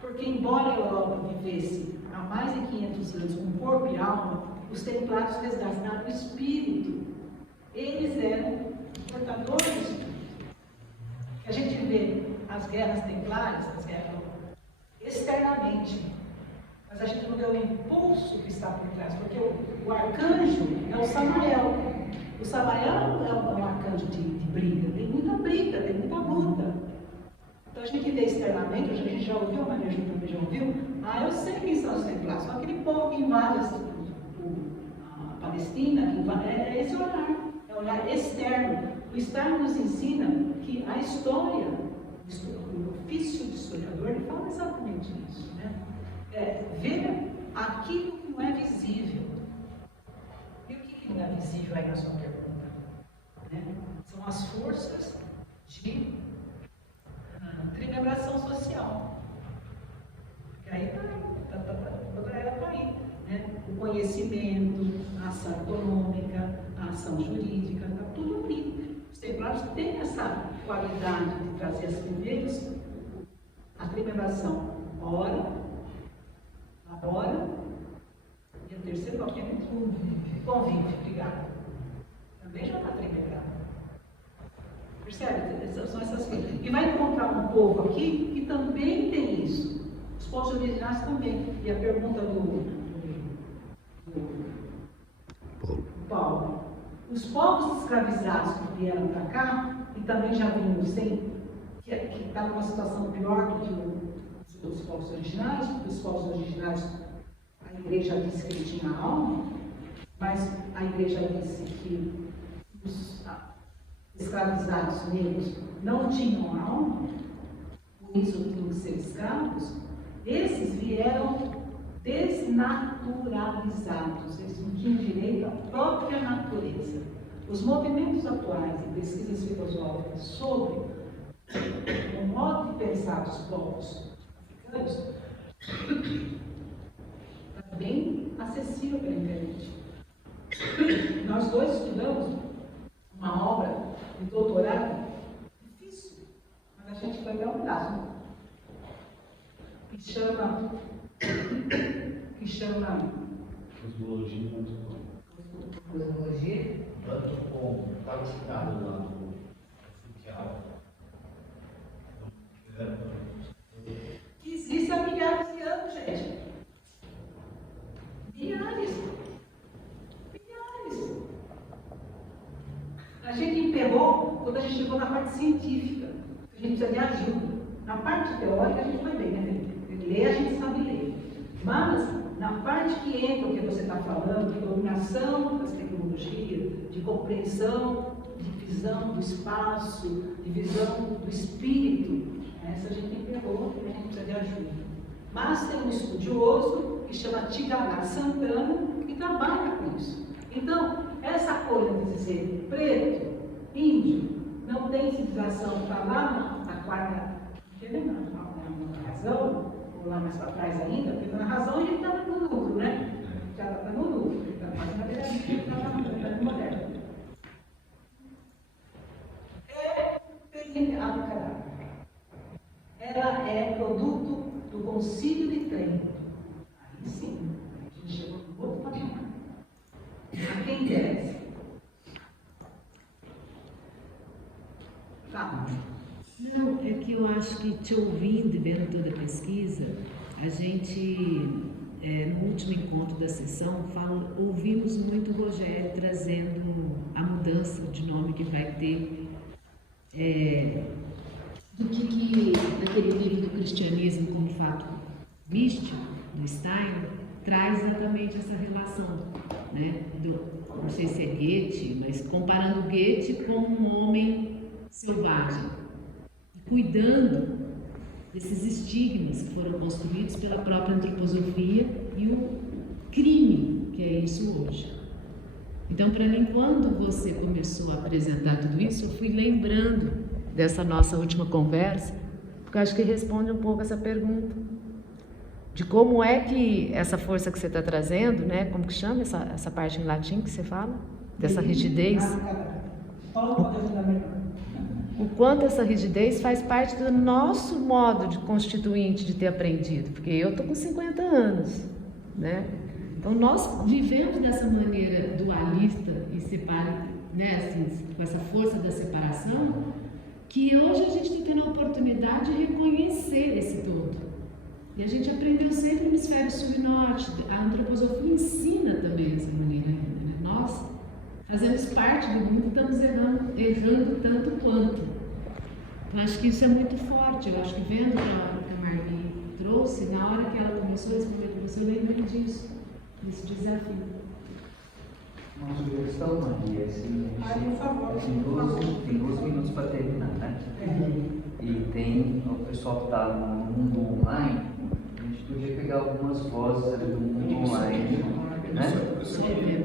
Porque embora a Europa vivesse há mais de 500 anos com corpo e alma, os templários resgataram o espírito. Eles eram portadores do espírito. A gente vê as guerras templárias, as guerras externamente. mas a gente não vê o impulso que está por trás, porque o arcanjo é o Samael. O Samael é um arcanjo de briga, tem muita luta. Então a gente vê externamente, a gente já ouviu, a Maria Ju também já ouviu, eu sei quem são os templários, são aquele povo que invade a Palestina, que invade, é esse olhar, é o olhar externo. O externo nos ensina que a história, o ofício de historiador, ele fala exatamente isso, né? Ver aquilo que não é visível. E o que não é visível aí na sua pergunta? Né? São as forças de trimebração social. Porque aí toda ela está aí. Né? O conhecimento, a ação econômica, a ação jurídica, está tudo ali. Os templários têm essa qualidade de trazer as primeiras, a trimebração, ora, e a terceira é convive, obrigada. Também já está trimebrado. Percebe? São essas coisas. E vai encontrar um povo aqui que também tem isso. Os povos originários também. E a pergunta do Paulo. Os povos escravizados que vieram para cá, e também já vimos que está numa situação pior do que os povos originários, porque os povos originários, a igreja disse que ele tinha alma, mas a igreja disse que os escravizados negros não tinham alma, por isso tinham que ser escravos. Esses vieram desnaturalizados, eles não tinham direito à própria natureza. Os movimentos atuais e pesquisas filosóficas sobre o modo de pensar dos povos africanos está bem acessível pela internet. Nós dois estudamos uma obra de doutorado difícil, mas a gente foi até um pedaço, que chama Cosmologia, tanto com estava citado lá no oficial. Que existe há milhares de anos, gente. Milhares. A gente emperrou quando a gente chegou na parte científica. A gente precisa de ajuda. Na parte teórica a gente foi bem, né? Ler a gente sabe ler. Mas na parte que entra o que você está falando, de dominação das tecnologias, de compreensão, de visão do espaço, de visão do espírito, essa a gente emperrou e a gente precisa de ajuda. Mas tem um estudioso que chama Tiganá Santana que trabalha com isso. Então, essa coisa de dizer preto, índio, não tem civilização para lá na quarta, na razão, ou lá mais para trás ainda, porque na razão a gente está no núcleo, né? Já está no núcleo, está mais na verdade, está no moderno. Ela é produto do Concílio de Trento. Aí sim, a gente chegou no outro patamar. A quem interessa? Fala. Não, é que eu acho que te ouvindo e vendo toda a pesquisa, a gente, no último encontro da sessão, ouvimos muito o Rogério trazendo a mudança de nome que vai ter, do que naquele livro do cristianismo como fato místico, do Stein, traz exatamente essa relação, né? Não sei se é Goethe, mas comparando Goethe com um homem selvagem, cuidando desses estigmas que foram construídos pela própria antroposofia e o crime que é isso hoje. Então, para mim, quando você começou a apresentar tudo isso, eu fui lembrando dessa nossa última conversa, porque eu acho que responde um pouco essa pergunta de como é que essa força que você está trazendo, né, como que chama essa parte em latim que você fala? Dessa rigidez? O quanto essa rigidez faz parte do nosso modo de constituinte de ter aprendido, porque eu estou com 50 anos, né? Então nós vivemos dessa maneira dualista e né, assim, com essa força da separação, que hoje a gente está tendo a oportunidade de reconhecer esse todo. E a gente aprendeu sempre no hemisfério sul e norte. A antroposofia ensina também essa maneira ainda, né? Nós fazemos parte do mundo e estamos errando tanto quanto. Eu acho que isso é muito forte. Eu acho que vendo o que a Marli trouxe, na hora que ela começou esse primeiro curso, eu lembrei disso, desse desafio. Uma sugestão, Maria, assim, Por favor. tem 12 minutos para terminar, né? E tem o pessoal que está no mundo online, a gente podia pegar algumas vozes ali do mundo online, né? Eu só queria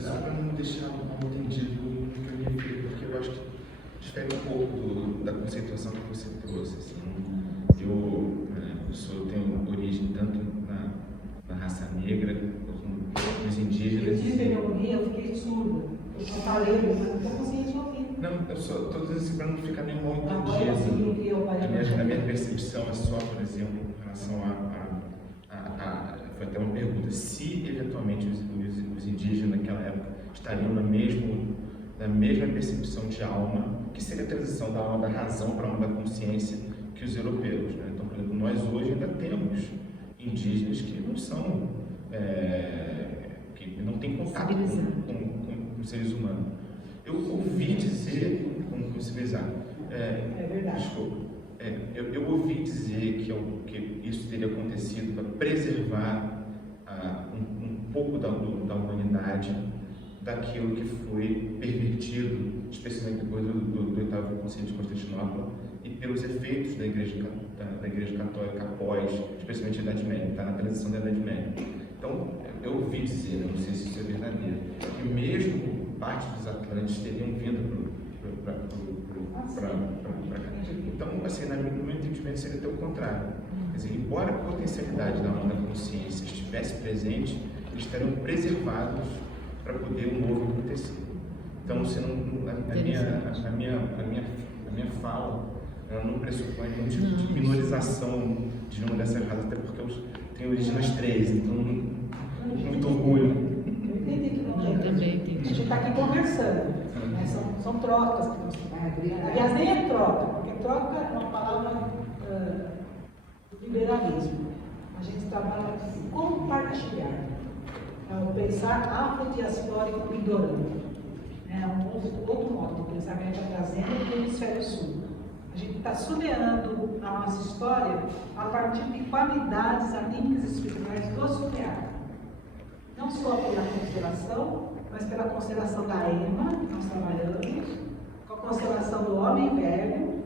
só para não deixar mal entendido no que eu me referi, porque eu acho que difere um pouco da conceituação que você trouxe. Assim. Eu tenho origem tanto na raça negra, quanto nos indígenas. Eu tive pneumonia, eu fiquei surda. Eu só falei, mas não estou conseguindo ouvir. Não, eu só estou dizendo assim para não ficar nem mal entendido. A minha percepção é só, por exemplo, em relação foi até uma pergunta, se eventualmente os indígenas naquela época estariam na mesma percepção de alma, que seria a transição da alma da razão para a alma da consciência que os europeus, né? Então, por exemplo, nós hoje ainda temos indígenas que não são, que não têm contato com os seres humanos. Eu ouvi dizer, como civilizado, desculpa, eu ouvi dizer que isso teria acontecido para preservar um pouco da humanidade daquilo que foi pervertido, especialmente depois do oitavo Concílio de Constantinopla e pelos efeitos da Igreja Católica após, especialmente a Idade Média, está na transição da Idade Média. Então, eu ouvi dizer, não sei se isso é verdadeiro, que mesmo parte dos atlantes teriam vindo para cá. Então, assim, no meu entendimento, seria até o contrário. Quer dizer, embora a potencialidade da alma da consciência estivesse presente, eles estariam preservados para poder o novo acontecer. Então, a minha fala ela não pressupõe nenhum tipo de minorização de uma dessas razas, até porque eu tenho origem nas três, então muito orgulho. Eu entendi que não Eu também entendi. A gente está aqui conversando, né? São trocas que nós temos. Aliás, nem é troca, porque troca é uma palavra do liberalismo. A gente trabalha com compartilhar. Pensar afrodiaspórico pindorando. É um outro modo de pensar que a gente está trazendo do hemisfério sul. A gente está sumeando a nossa história a partir de qualidades anímicas e espirituais do surreal. Não só pela constelação, mas pela constelação da Ema, que nós trabalhamos, com a constelação do Homem Velho,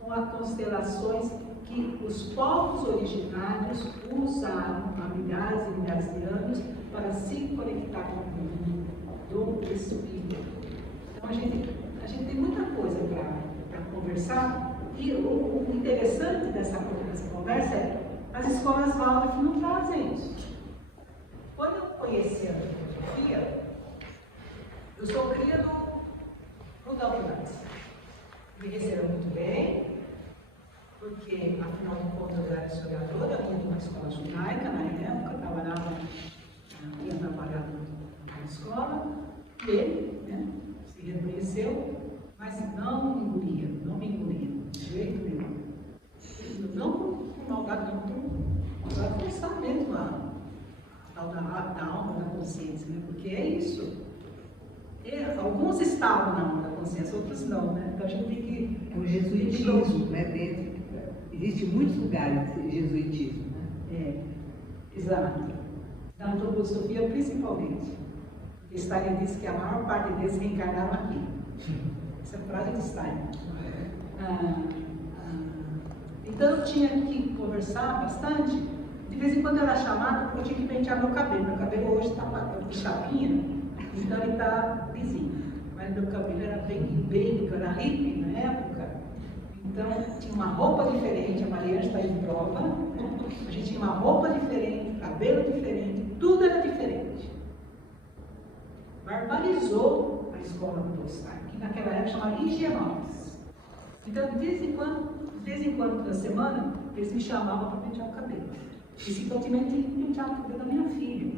com as constelações que os povos originários usaram há milhares e milhares de anos para se conectar com o mundo do Espírito. Então a gente tem muita coisa para conversar, e o interessante dessa conversa é as escolas Waldorf não trazem isso. Quando eu conheci a filosofia, eu sou cria do Galpinaz. Me receberam muito bem, porque, afinal de contas, eu era historiadora, eu tinha uma escola judaica na época, ia trabalhar na escola, e ele, né, se reconheceu, mas não me engolia, de jeito nenhum. Não com maldade, não com forçar mesmo a tal da alma da consciência, né? Porque é isso. Alguns estavam na alma da consciência, outros não, né? Então a gente tem que. É o jesuitismo, né? Existem muitos lugares de jesuitismo, né? Exato. Na antroposofia, principalmente. Steiner disse que a maior parte deles reencarnaram aqui. Essa é a frase de Steiner. Então eu tinha que conversar bastante. De vez em quando eu era chamada porque eu tinha que pentear meu cabelo. Meu cabelo hoje está de chapinha, então ele está lisinho. Mas meu cabelo era bem, porque eu era hippie na época. Então tinha uma roupa diferente, a Mariana está em prova. A gente tinha uma roupa diferente, cabelo diferente, tudo era diferente. Barbarizou a escola do Tolstói, que naquela época chamava Higienópolis. Então, de vez em quando da semana, eles me chamavam para pentear o cabelo. E simplesmente tinha que pentear o cabelo da minha filha.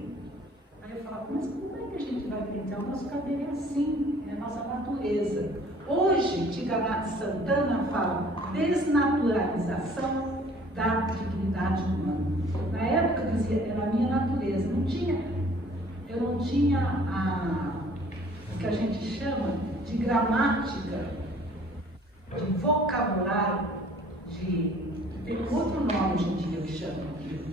Aí eu falava, mas como é que a gente vai pentear? O nosso cabelo é assim, é a nossa natureza. Hoje, Tia Santana fala desnaturalização da dignidade humana. Na época eu dizia, era a minha natureza, eu não tinha o que a gente chama de gramática, de vocabulário, tem outro nome hoje em dia que chama.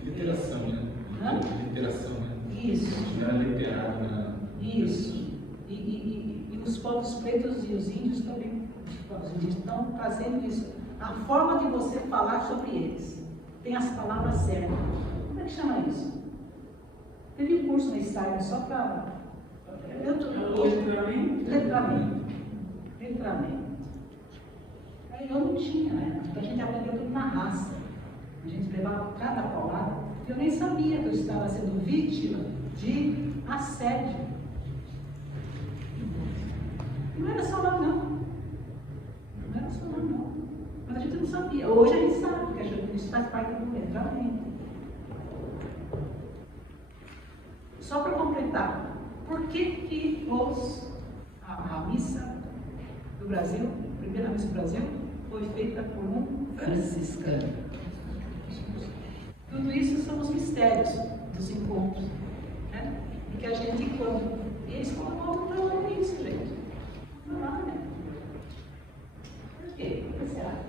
Literação, né? Hã? Literação, né? Isso. Não era literário, né? Isso. E os povos pretos e os índios também, os indígenas estão fazendo isso. A forma de você falar sobre eles. Tem as palavras certas. Como é que chama isso? Teve um curso na Style só para... Letramento. Eu não tinha, né? A gente aprendeu tudo na raça. A gente levava cada palavra. Eu nem sabia que eu estava sendo vítima de assédio. Não era só lá, não. Mas a gente não sabia. Hoje a gente sabe, porque isso faz parte do letramento. Só para completar, por que a missa do Brasil, a primeira missa do Brasil, foi feita por um franciscano? Tudo isso são os mistérios dos encontros, né? E que a gente, quando eles colocam para o isso, gente. Não há, né? Por quê? O que você acha?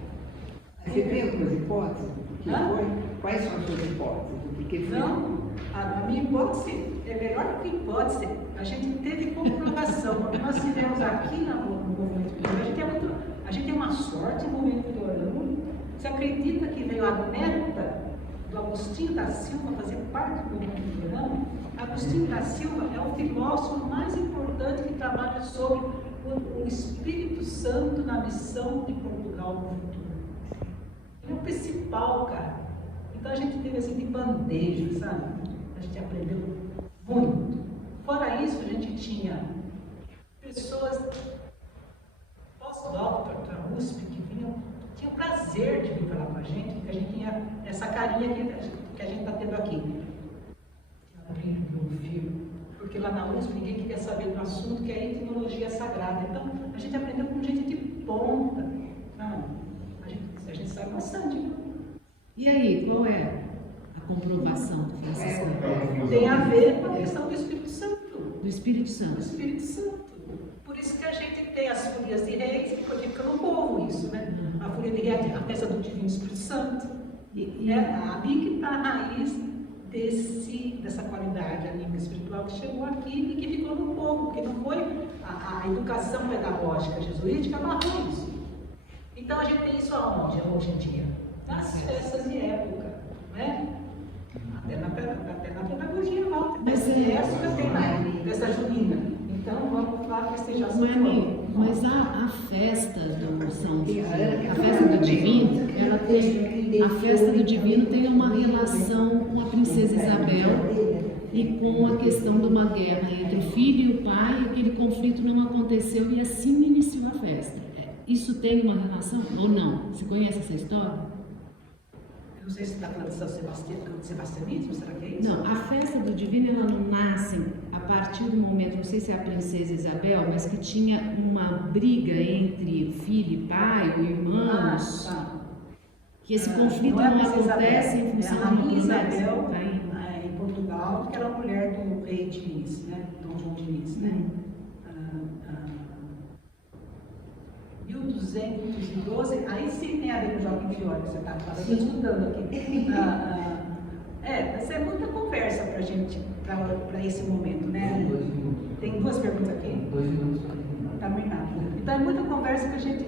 Você tem algumas hipóteses? Que foi? Quais são as suas hipóteses? Porque não, a minha hipótese é melhor que hipótese. A gente teve comprovação. Quando nós estivemos aqui no movimento Vitorano, a gente tem uma sorte no movimento Vitorano. Você acredita que veio a neta do Agostinho da Silva fazer parte do movimento Vitorano? Agostinho da Silva é o filósofo mais importante que trabalha sobre o Espírito Santo na missão de Portugal no futuro. Ele é o principal, cara. Então a gente teve assim de bandeja, sabe? A gente aprendeu muito. Fora isso, a gente tinha pessoas pós-doutor da USP que tinham prazer de vir falar com a gente, porque a gente tinha essa carinha que a gente está tendo aqui. Abrir um fio. Porque lá na USP ninguém queria saber do assunto que é a etimologia sagrada. Então a gente aprendeu com gente de ponta. Sabe? A gente sabe bastante. E aí, qual é a comprovação do franciscano? Tem a ver com a questão do Espírito Santo. Do Espírito Santo. Do Espírito Santo. Por isso que a gente tem as folias de reis, porque fica no povo isso, né? A folia de reis é a festa do Divino Espírito Santo. Ali que está a raiz dessa qualidade anímica espiritual que chegou aqui e que ficou no povo, porque não foi a educação pedagógica jesuítica amarrou isso. Então a gente tem isso aonde hoje em dia? Nas festas de época, né? Até na pedagogia volta. Mas época tem lá, festa junina. Então vamos lá festejar São João. Mas a festa do São a festa do Divino, ela tem, a festa do Divino tem uma relação com a princesa Isabel e com a questão de uma guerra entre o filho e o pai, aquele conflito não aconteceu e assim iniciou a festa. Isso tem uma relação ou não? Você conhece essa história? Eu não sei se está falando de São Sebastianismo, será que é isso? Não, a festa do Divino ela não nasce a partir do momento, não sei se é a princesa Isabel, mas que tinha uma briga entre filho e pai, ou irmãos, que esse conflito não acontece em função da rainha Isabel, em Portugal, que era a mulher do rei Diniz, né? Dom João Diniz, né? 1212, aí sim tem a ver com o Joaquim Fiore, que você está estudando aqui. Mas é muita conversa para a gente, para esse momento, né? Tem 2 perguntas aqui? 2 minutos para terminar. Então é muita conversa que a gente.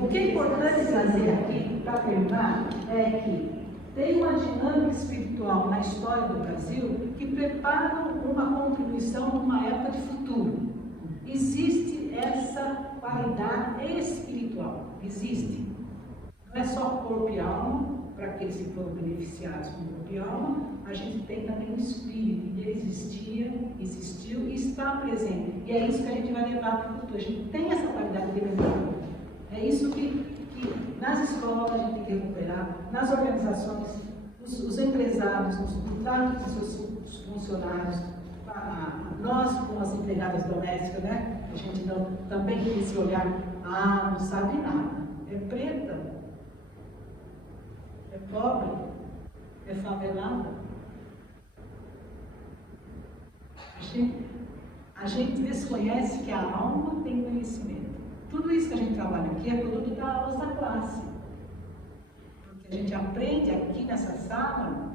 O que é importante fazer aqui, para terminar, é que tem uma dinâmica espiritual na história do Brasil que prepara uma contribuição numa época de futuro. Existe essa qualidade espiritual, existe. Não é só corpo e alma, para aqueles que foram beneficiados com corpo e alma, a gente tem também o espírito, e ele existia, existiu e está presente. E é isso que a gente vai levar para o futuro. A gente tem essa qualidade de memória. É isso que nas escolas a gente tem que recuperar, nas organizações, os empresários, os contratos dos seus funcionários, nós como as empregadas domésticas, né? A gente também tem esse olhar, não sabe nada, é preta. é pobre, é favelada. A gente desconhece que a alma tem conhecimento. Tudo isso que a gente trabalha aqui é produto da aulas da classe. Porque a gente aprende aqui nessa sala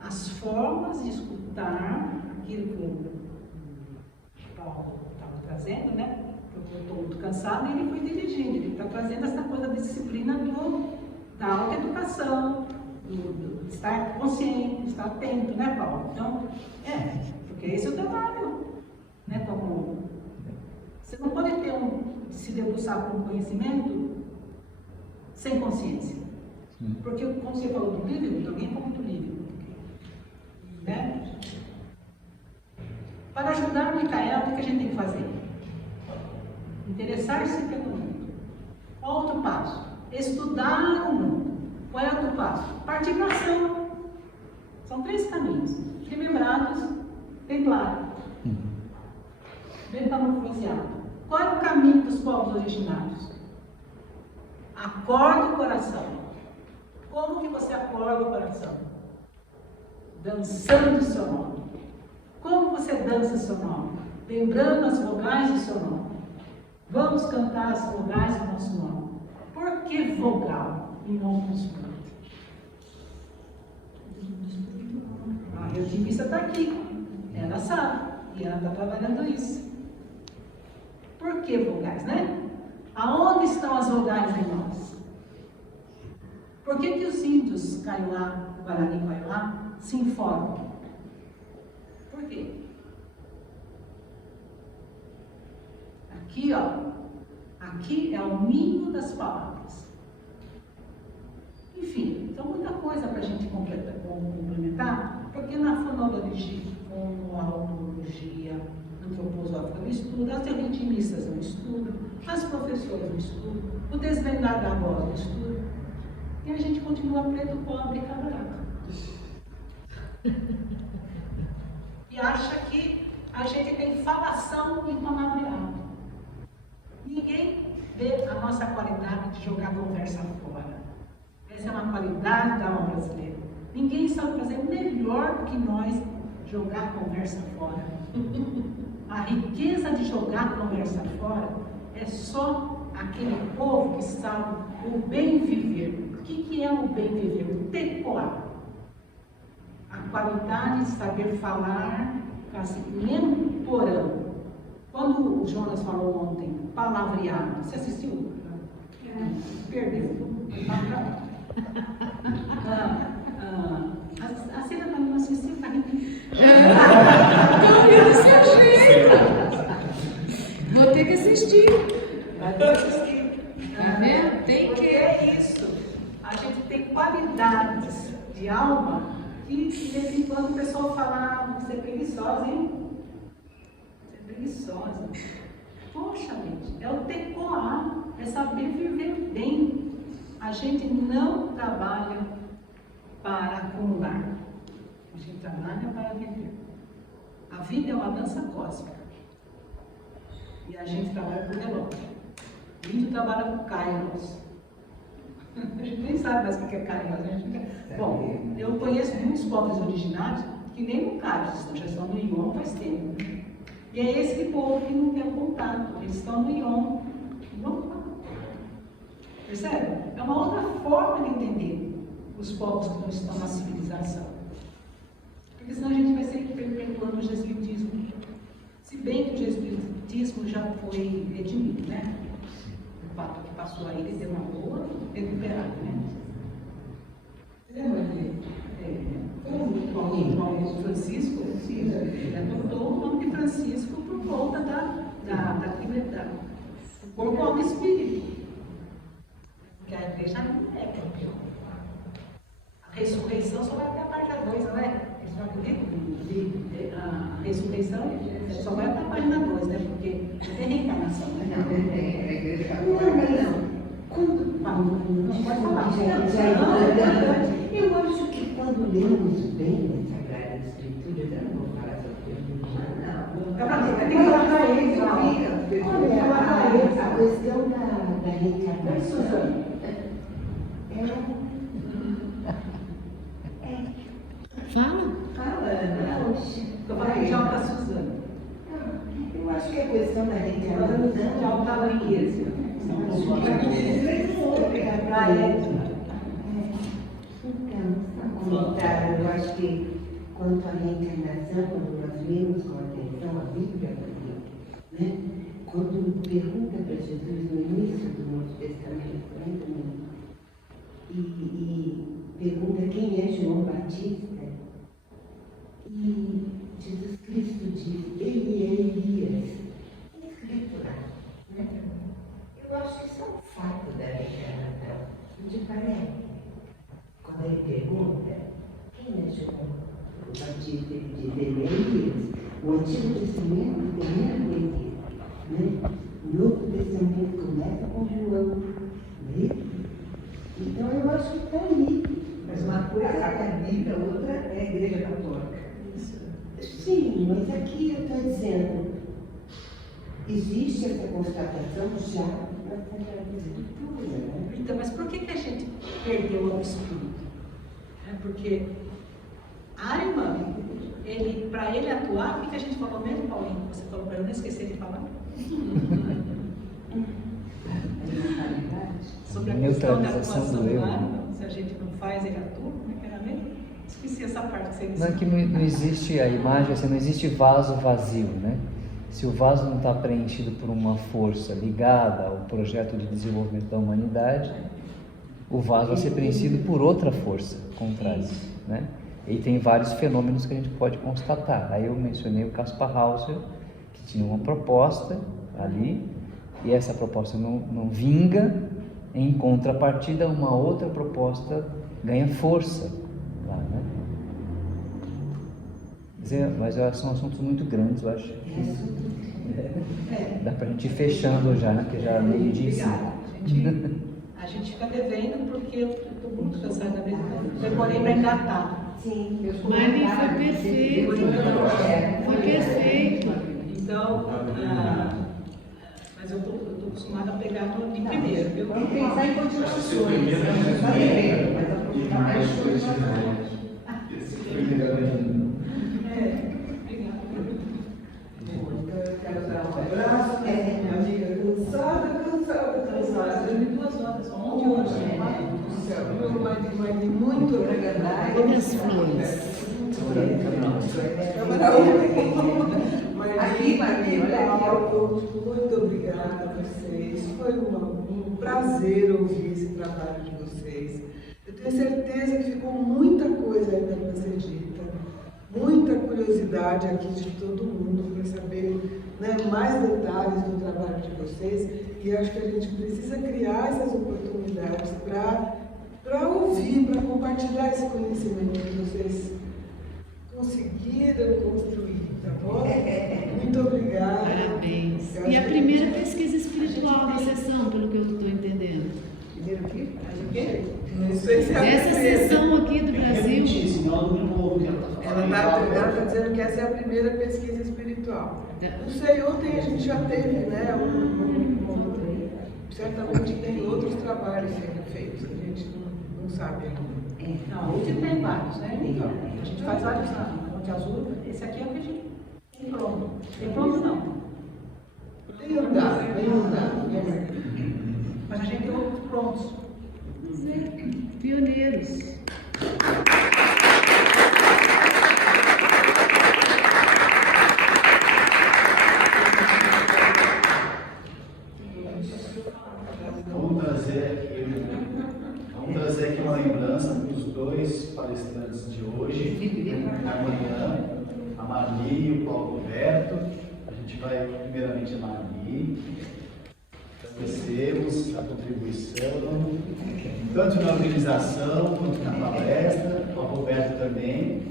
as formas de escutar aquilo que o Paulo estava trazendo, né? Eu estou muito cansada e ele foi dirigindo. Ele está trazendo essa coisa da disciplina da autoeducação, do estar consciente, estar atento, né, Paulo? Então, porque esse é o trabalho, né? Como você não pode se debruçar com conhecimento sem consciência. Porque, como você falou do livro, também é muito livro. Né? Para ajudar o Micael, o que a gente tem que fazer? Interessar-se pelo mundo. Qual outro passo? Estudar o mundo. Qual é o outro passo? Partir para a ação. São 3 caminhos. Remembrados, templário, metamorfoseado. Qual é o caminho dos povos originários? Acorda o coração. Como que você acorda o coração? Dançando o seu nome. Como você dança o seu nome? Lembrando as vogais do seu nome. Vamos cantar as vogais do nosso nome. Por que vogal e não consoante? A ritmista está aqui. Ela sabe. E ela está trabalhando isso. Por que vogais, né? Aonde estão as vogais em nós? Por que os índios Kaiowá, Guarani e Kaiowá se informam? Por quê? Aqui, ó. Aqui é o ninho das palavras. Enfim, então muita coisa para a gente complementar, porque na fonologia, antroposófica não estuda, as ritmistas não estudam, as professoras não estudam, o desvendar da voz não estuda, e a gente continua preto, pobre e cabraca. E acha que a gente tem falação e palavreado. Ninguém vê a nossa qualidade de jogar conversa fora. Essa é uma qualidade da alma brasileira. Ninguém sabe fazer melhor do que nós jogar conversa fora. A riqueza de jogar conversa fora é só aquele povo que sabe o bem viver. O que é o bem viver? O tecoar. A qualidade de saber falar, assim, mesmo porão. Quando o Jonas falou ontem, palavreado, você assistiu? Perdeu. A cena para não assistir, está repetindo. Vou ter que assistir. Vai ter que assistir. Tá vendo? Tem Porque que. é isso. A gente tem qualidades de alma que de vez em quando o pessoal fala, você é preguiçosa, hein? Você é preguiçosa. Poxa, gente, é o tecoar, é saber viver bem. A gente não trabalha para acumular. A gente trabalha para viver. A vida é uma dança cósmica. E a gente trabalha por relógio. O índio trabalha por Kairos. A gente nem sabe mais o que é Kairos. Bom, eu conheço muitos povos originários que nem no Kairos, já estão no Ion faz tempo. E é esse povo que não tem contato. Eles estão no Ion. Percebe? É uma outra forma de entender os povos que não estão na civilização. Porque senão a gente vai sempre perpetuando o jesuitismo. Se bem que o jesuitismo já foi redimido, né? O Papa que passou aí, ele deu uma boa recuperada, né? Lembra dele? O Francisco, ele adotou o nome de Francisco por conta da liberdade. O corpo, alma e espírito. Porque a igreja não é campeão. A ressurreição só vai até a página 2, não é? Vocês não acreditam? A ressurreição só vai até a página 2, né? Porque não tem reencarnação, né? Não, não tem. A igreja católica não. Não pode falar. Eu acho que quando lemos bem a Sagrada Escritura, eu não vou falar sobre religião, não. Tem que falar para eles, A questão da reencarnação, Fala. Fala, Ana. Eu falei já para a Suzana. Eu acho que é questão da gente Já estava em isso. Para ela. Então, comentário, eu acho que quanto à reencarnação, quando nós lemos com atenção a Bíblia, né? Quando pergunta para Jesus no início do Novo Testamento, né? E pergunta quem é João Batista, e Jesus Cristo diz, ele é Elias. É escrito lá, né? Eu acho que isso é um fato da reencarnação, não te parece? Quando ele pergunta, quem é João Batista, ele diz, ele é Elias. O Antigo Testamento tem a Elias, né? O Novo Testamento começa com João, né? Então eu acho que está aí. Mas uma coisa é a Bíblia, outra é a Igreja Católica. Sim, mas aqui eu estou dizendo, existe essa constatação já na Sagrada Escritura, né? Então, mas por que a gente perdeu o espírito? É porque Ariman, para ele atuar, o que a gente falou mesmo, Paulinho? Você falou para eu não esquecer de falar? Sobre a questão da atuação do Ariman, se a gente não faz, ele atua, como é que era mesmo? Esqueci essa parte que você disse. Não, que não existe a imagem, assim, não existe vaso vazio, né? Se o vaso não está preenchido por uma força ligada ao projeto de desenvolvimento da humanidade, o vaso vai ser preenchido por outra força contrária, né? E tem vários fenômenos que a gente pode constatar. Aí eu mencionei o Kaspar Hauser, que tinha uma proposta ali, e essa proposta não vinga, em contrapartida uma outra proposta ganha força lá, né? Mas são assuntos muito grandes, eu acho. Dá pra gente ir fechando já, né? Porque já é meio dia e cinco. A gente fica devendo porque eu estou muito cansada da vez. Demorei para engatar. Sim, eu sou Mas foi perfeito. Foi perfeito. Então, mas eu estou acostumada a pegar no de primeiro, viu? Vamos pensar em continuações. Mais coisas. Então eu quero dar um abraço, minha amiga cansada. 2 horas, 11 horas. Mas muito obrigada. Minhas flores. Aqui, Maria, muito obrigada a vocês. Foi um prazer ouvir esse trabalho de vocês. Eu tenho certeza que ficou muita coisa ainda para ser dita. Muita curiosidade aqui de todo mundo para saber, né, mais detalhes do trabalho de vocês. E acho que a gente precisa criar essas oportunidades para ouvir, para compartilhar esse conhecimento que vocês conseguiram construir, tá bom? Muito obrigada. Parabéns. E a primeira pesquisa espiritual da sessão, pelo que eu estou entendendo. Primeiro o quê? Não sei se é Essa sessão aqui do Brasil. Ela está dizendo que essa é a primeira pesquisa espiritual. Não sei, ontem a gente já teve, né? Certamente tem outros trabalhos sendo feitos, que a gente não sabe ainda. Não, hoje tem vários, né? A gente faz vários na Monte Azul. Esse aqui é o que a gente tem pronto. Tem pronto não. Tem andado. Mas a gente tem outros prontos. Pioneiros. Vamos trazer aqui uma lembrança dos 2 palestrantes de hoje, amanhã, a Marli e o Paulo Roberto. A gente vai primeiramente a Marli. Agradecemos a contribuição, tanto na organização quanto na palestra, ao Roberto também.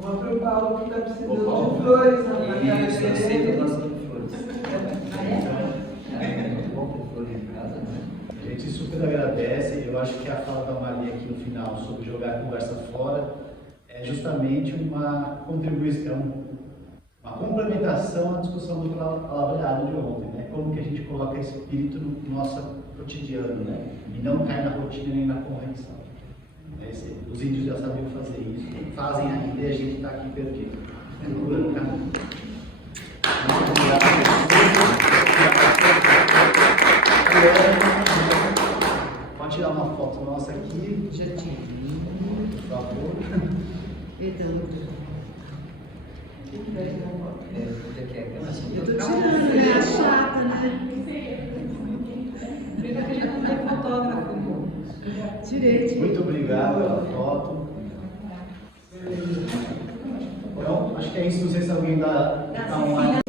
Uma para o Paulo que está precisando de flores na casa Isso, eu dele. sempre gosto de flores. A gente super agradece. Eu acho que a fala da Maria aqui no final sobre jogar a conversa fora é justamente uma contribuição, uma complementação à discussão do palavreado de ontem, né? Como que a gente coloca espírito no nosso cotidiano, né? E não cai na rotina nem na correção. Esse Os índios já sabiam fazer isso, fazem ainda e a gente está aqui perdendo. Muito obrigado. Pode tirar uma foto nossa aqui. Já tive. Por favor. Então, eu tô Eu tirando, né? A chata, né? Pena que a gente não tem fotógrafo. Tirei. Muito obrigado pela foto. Então, acho que é isso. Não sei se alguém dá online.